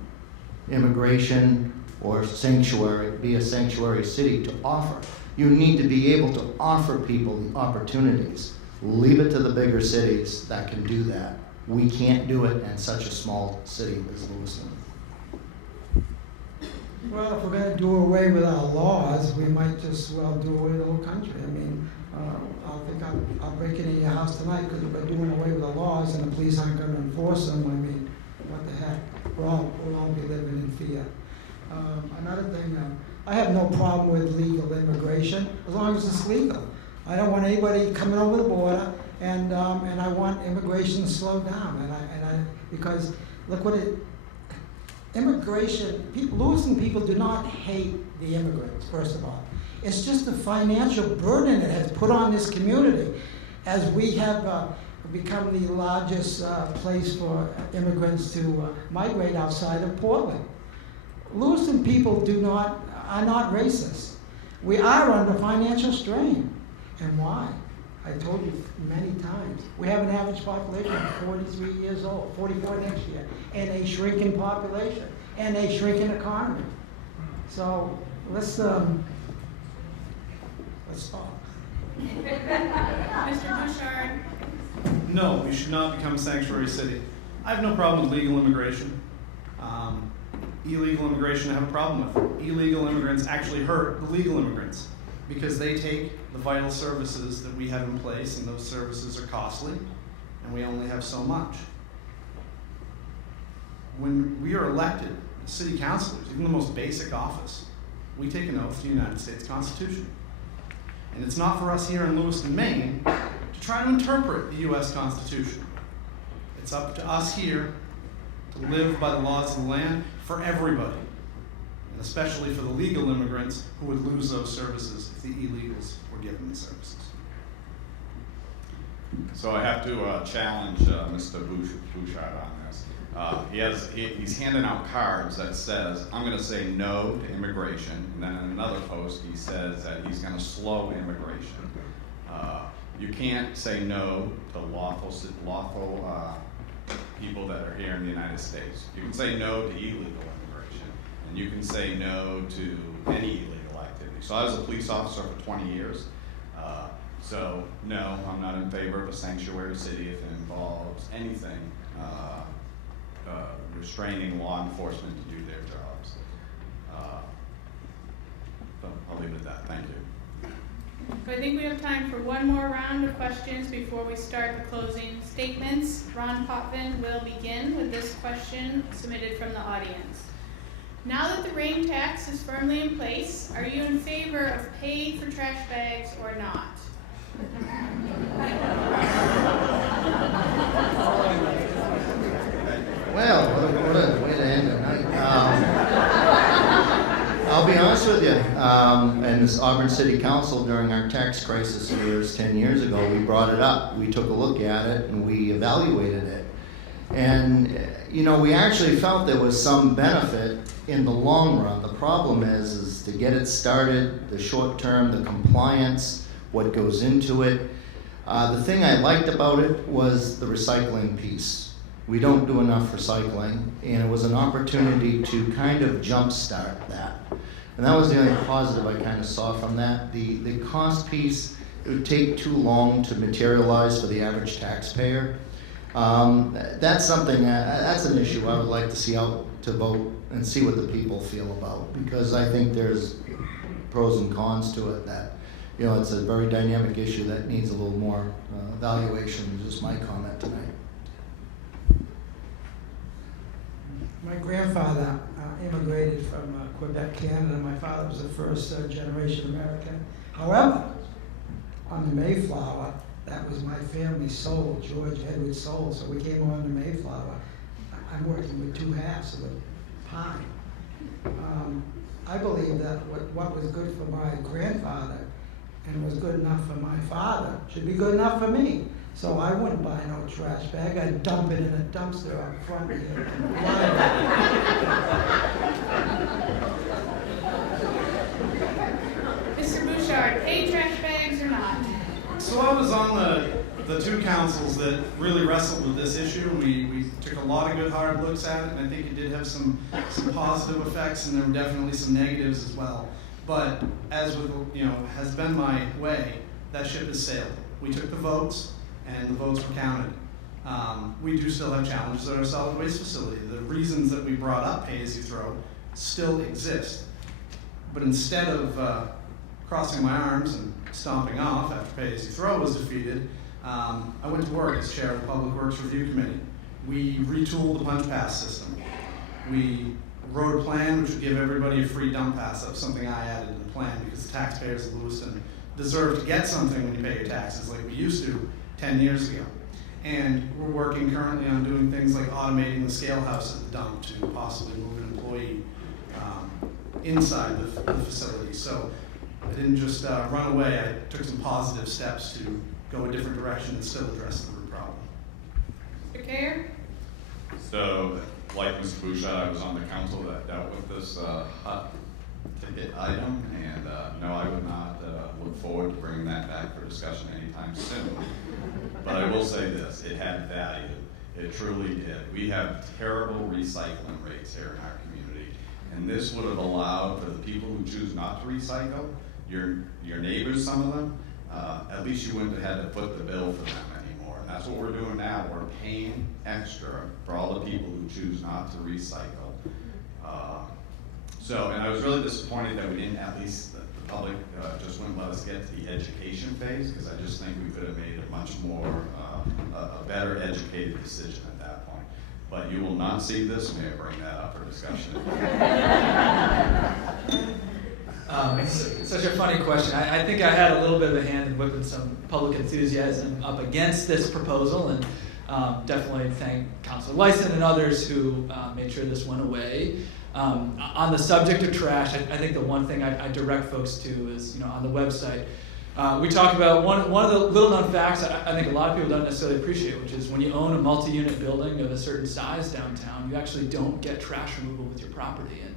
immigration or sanctuary, be a sanctuary city to offer. You need to be able to offer people the opportunities. Leave it to the bigger cities that can do that. We can't do it in such a small city as Lewiston. Well, if we're going to do away with our laws, we might just well do away with the whole country. I mean, I'll break into your house tonight because we're doing away with the laws and the police aren't going to enforce them. I mean, what the heck? We'll all be living in fear. Another thing, I have no problem with legal immigration as long as it's legal. I don't want anybody coming over the border, and I want immigration to slow down. Because look what immigration, Lewiston people do not hate the immigrants, first of all. It's just the financial burden it has put on this community as we have become the largest place for immigrants to migrate outside of Portland. Lewiston people are not racist. We are under financial strain. And why? I told you many times. We have an average population of 43 years old, 44 next year, and a shrinking population, and a shrinking economy. So let's stop. Mr. Bouchard. No, we should not become a sanctuary city. I have no problem with legal immigration. Illegal immigration I have a problem with. Illegal immigrants actually hurt the legal immigrants because they take the vital services that we have in place, and those services are costly, and we only have so much. When we are elected city councilors, even the most basic office, we take an oath to the United States Constitution. And it's not for us here in Lewiston, Maine, to try to interpret the U.S. Constitution. It's up to us here to live by the laws of the land for everybody, and especially for the legal immigrants who would lose those services if the illegals were given the services. So I have to challenge Mr. Bouchard on this. He's handing out cards that says, I'm going to say no to immigration, and then in another post he says that he's going to slow immigration. You can't say no to lawful people that are here in the United States. You can say no to illegal immigration, and you can say no to any illegal activity. So I was a police officer for 20 years. So no, I'm not in favor of a sanctuary city if it involves anything restraining law enforcement to do their jobs. So I'll leave it at that. Thank you. So I think we have time for one more round of questions before we start the closing statements. Ron Potvin will begin with this question submitted from the audience. Now that the rain tax is firmly in place, are you in favor of paying for trash bags or not? Well, what a way to end the night. I'll be honest with you, and this Auburn City Council during our tax crisis years 10 years ago, we brought it up. We took a look at it and we evaluated it. And, you know, we actually felt there was some benefit in the long run. The problem is to get it started, the short term, the compliance, what goes into it. The thing I liked about it was the recycling piece. We don't do enough recycling, and it was an opportunity to kind of jumpstart that. And that was the only positive I kind of saw from that. The cost piece, it would take too long to materialize for the average taxpayer. That's something, that's an issue I would like to see out to vote and see what the people feel about, because I think there's pros and cons to it that, you know, it's a very dynamic issue that needs a little more evaluation. Just my comment tonight. My grandfather immigrated from Quebec, Canada. My father was a first-generation American. However, on the Mayflower, that was my family's soul, George Edward Soule. So we came on the Mayflower. I'm working with two halves of the pie. I believe that what was good for my grandfather and was good enough for my father should be good enough for me. So I wouldn't buy no trash bag. I'd dump it in a dumpster up front here. Mr. Bouchard, pay trash bags or not? So I was on the two councils that really wrestled with this issue. We took a lot of good hard looks at it, and I think it did have some positive effects, and there were definitely some negatives as well. But as with, you know, has been my way, that ship has sailed. We took the votes, and the votes were counted. We do still have challenges at our solid waste facility. The reasons that we brought up pay-as-you-throw still exist. But instead of crossing my arms and stomping off after pay-as-you-throw was defeated, I went to work as chair of the Public Works Review Committee. We retooled the punch pass system. We wrote a plan which would give everybody a free dump pass. That was something I added in the plan because the taxpayers of Lewiston deserve to get something when you pay your taxes like we used to 10 years ago. And we're working currently on doing things like automating the scale house at the dump to possibly move an employee inside the facility. So I didn't just run away. I took some positive steps to go a different direction and still address the root problem. Mr. Cayer? So, like Mr. Bouchard, I was on the council that dealt with this hot ticket item, and no, I would not look forward to bringing that back for discussion anytime soon. But I will say this, it had value. It truly did. We have terrible recycling rates here in our community, and this would have allowed for the people who choose not to recycle, your neighbors, some of them, at least you wouldn't have had to foot the bill for them anymore. And that's what we're doing now. We're paying extra for all the people who choose not to recycle. And I was really disappointed that we didn't, at least the public just wouldn't let us get to the education phase, because I just think we could have made a much more, a better educated decision at that point. But you will not see this mayor bring that up for discussion. It's such a funny question. I think I had a little bit of a hand in whipping some public enthusiasm up against this proposal, and definitely thank Councilor Lewiston and others who made sure this went away. On the subject of trash, I think the one thing I direct folks to is, on the website, we talk about one of the little known facts I think a lot of people don't necessarily appreciate, which is when you own a multi-unit building of a certain size downtown, you actually don't get trash removal with your property. And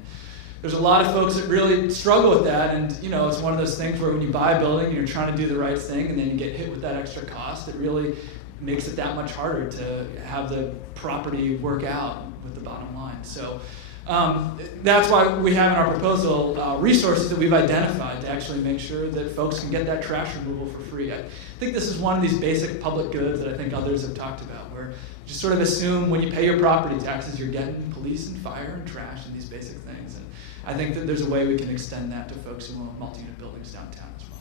there's a lot of folks that really struggle with that, and it's one of those things where when you buy a building and you're trying to do the right thing and then you get hit with that extra cost, it really makes it that much harder to have the property work out with the bottom line. So That's why we have in our proposal resources that we've identified to actually make sure that folks can get that trash removal for free. I think this is one of these basic public goods that I think others have talked about, where you just sort of assume when you pay your property taxes, you're getting police and fire and trash and these basic things. And I think that there's a way we can extend that to folks who own multi-unit buildings downtown as well.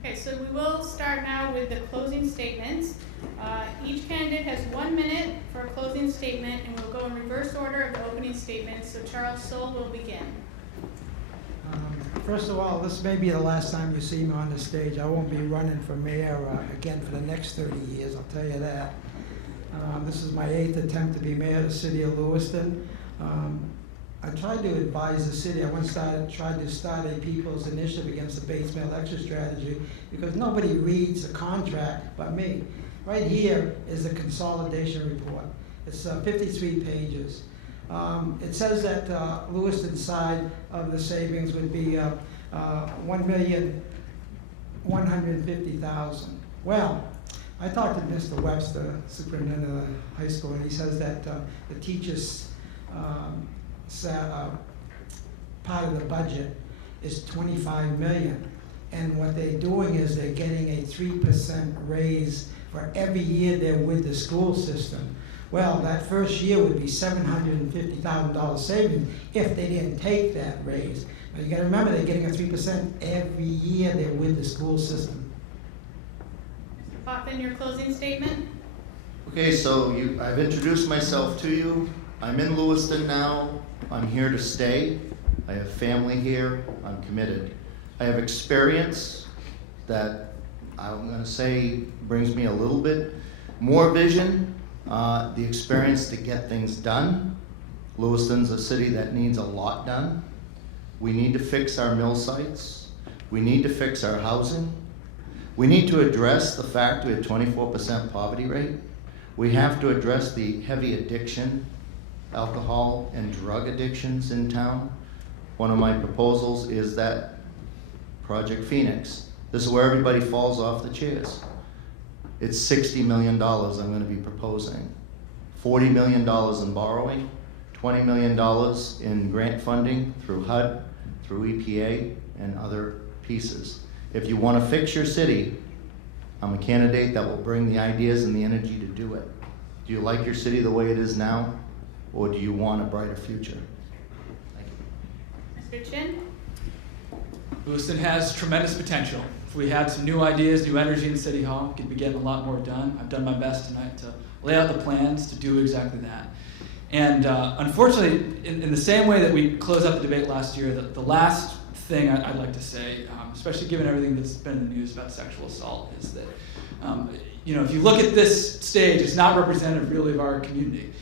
Okay, so we will start now with the closing statements. Each candidate has 1 minute for a closing statement, and we'll go in reverse order of the opening statements. So Charles Soule will begin. First of all, this may be the last time you see me on the stage. I won't be running for mayor again for the next 30 years, I'll tell you that. This is my 8th attempt to be mayor of the city of Lewiston. I tried to advise the city. I once tried to start a people's initiative against the base mail exit strategy because nobody reads the contract but me. Right here is the consolidation report. It's 53 pages. It says that Lewiston's side of the savings would be $1,150,000. Well, I talked to Mr. Webster, superintendent of the high school, and he says that the teachers' part of the budget is $25 million. And what they're doing is they're getting a 3% raise for every year they're with the school system. Well, that first year would be $750,000 savings if they didn't take that raise. But you gotta remember, they're getting a 3% every year they're with the school system. Mr. Potvin, your closing statement? Okay, so I've introduced myself to you. I'm in Lewiston now. I'm here to stay. I have family here. I'm committed. I have experience that I'm going to say brings me a little bit more vision, the experience to get things done. Lewiston's a city that needs a lot done. We need to fix our mill sites. We need to fix our housing. We need to address the fact we have 24% poverty rate. We have to address the heavy addiction, alcohol and drug addictions in town. One of my proposals is that Project Phoenix. This is where everybody falls off the chairs. It's $60 million I'm going to be proposing. $40 million in borrowing, $20 million in grant funding through HUD, through EPA, and other pieces. If you want to fix your city, I'm a candidate that will bring the ideas and the energy to do it. Do you like your city the way it is now, or do you want a brighter future? Thank you. Mr. Chin? Lewiston has tremendous potential. If we had some new ideas, new energy in City Hall, we could be getting a lot more done. I've done my best tonight to lay out the plans to do exactly that. And unfortunately, in the same way that we closed out the debate last year, the last thing I'd like to say, especially given everything that's been in the news about sexual assault, is that if you look at this stage, it's not representative really of our community.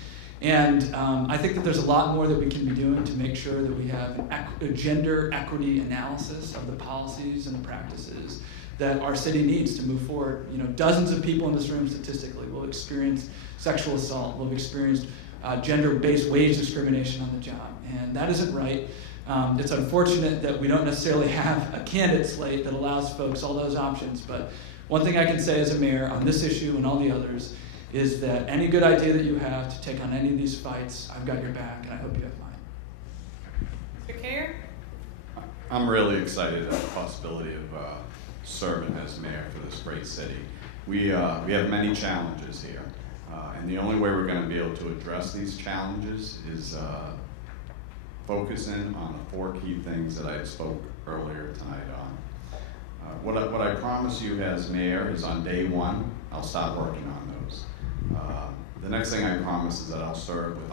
And I think that there's a lot more that we can be doing to make sure that we have a gender equity analysis of the policies and the practices that our city needs to move forward. Dozens of people in this room statistically will experience sexual assault, will have experienced gender-based wage discrimination on the job, and that isn't right. It's unfortunate that we don't necessarily have a candidate slate that allows folks all those options, but one thing I can say as a mayor on this issue and all the others is that any good idea that you have to take on any of these fights, I've got your back, and I hope you have mine. Mr. Cayer? I'm really excited at the possibility of serving as mayor for this great city. We have many challenges here, and the only way we're going to be able to address these challenges is focusing on the 4 key things that I spoke earlier tonight on. What I promise you as mayor is on day 1, I'll start working on those. The next thing I promise is that I'll serve with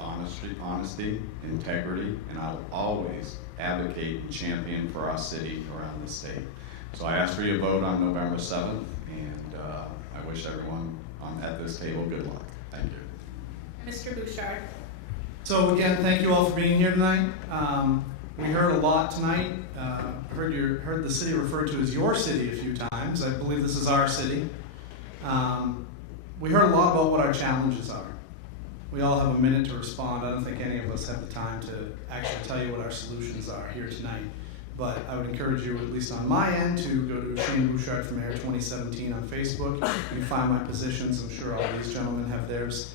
honesty, integrity, and I'll always advocate and champion for our city around the state. So I ask for your vote on November 7th, and I wish everyone at this table good luck. Thank you. Mr. Bouchard? So again, thank you all for being here tonight. We heard a lot tonight. Heard the city referred to as your city a few times. I believe this is our city. We heard a lot about what our challenges are. We all have a minute to respond. I don't think any of us have the time to actually tell you what our solutions are here tonight. But I would encourage you, at least on my end, to go to Shane Bouchard for Mayor 2017 on Facebook. You can find my positions. I'm sure all these gentlemen have theirs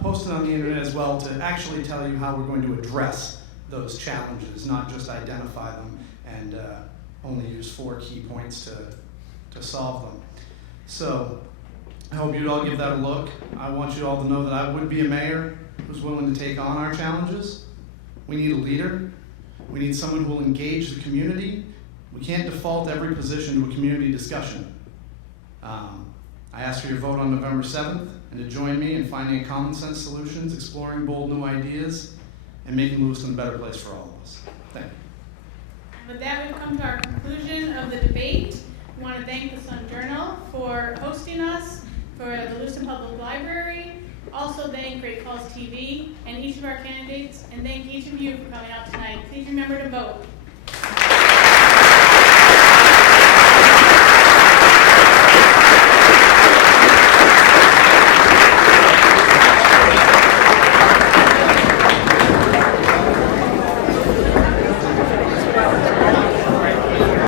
posted on the internet as well to actually tell you how we're going to address those challenges, not just identify them and only use 4 key points to solve them. So I hope you'd all give that a look. I want you all to know that I would be a mayor who's willing to take on our challenges. We need a leader. We need someone who will engage the community. We can't default every position to a community discussion. I ask for your vote on November 7th and to join me in finding common sense solutions, exploring bold new ideas, and making Lewiston a better place for all of us. Thank you. With that, we've come to our conclusion of the debate. We want to thank the Sun Journal for hosting us, for the Lewiston Public Library, also thank Great Falls TV and each of our candidates, and thank each of you for coming out tonight. Please remember to vote.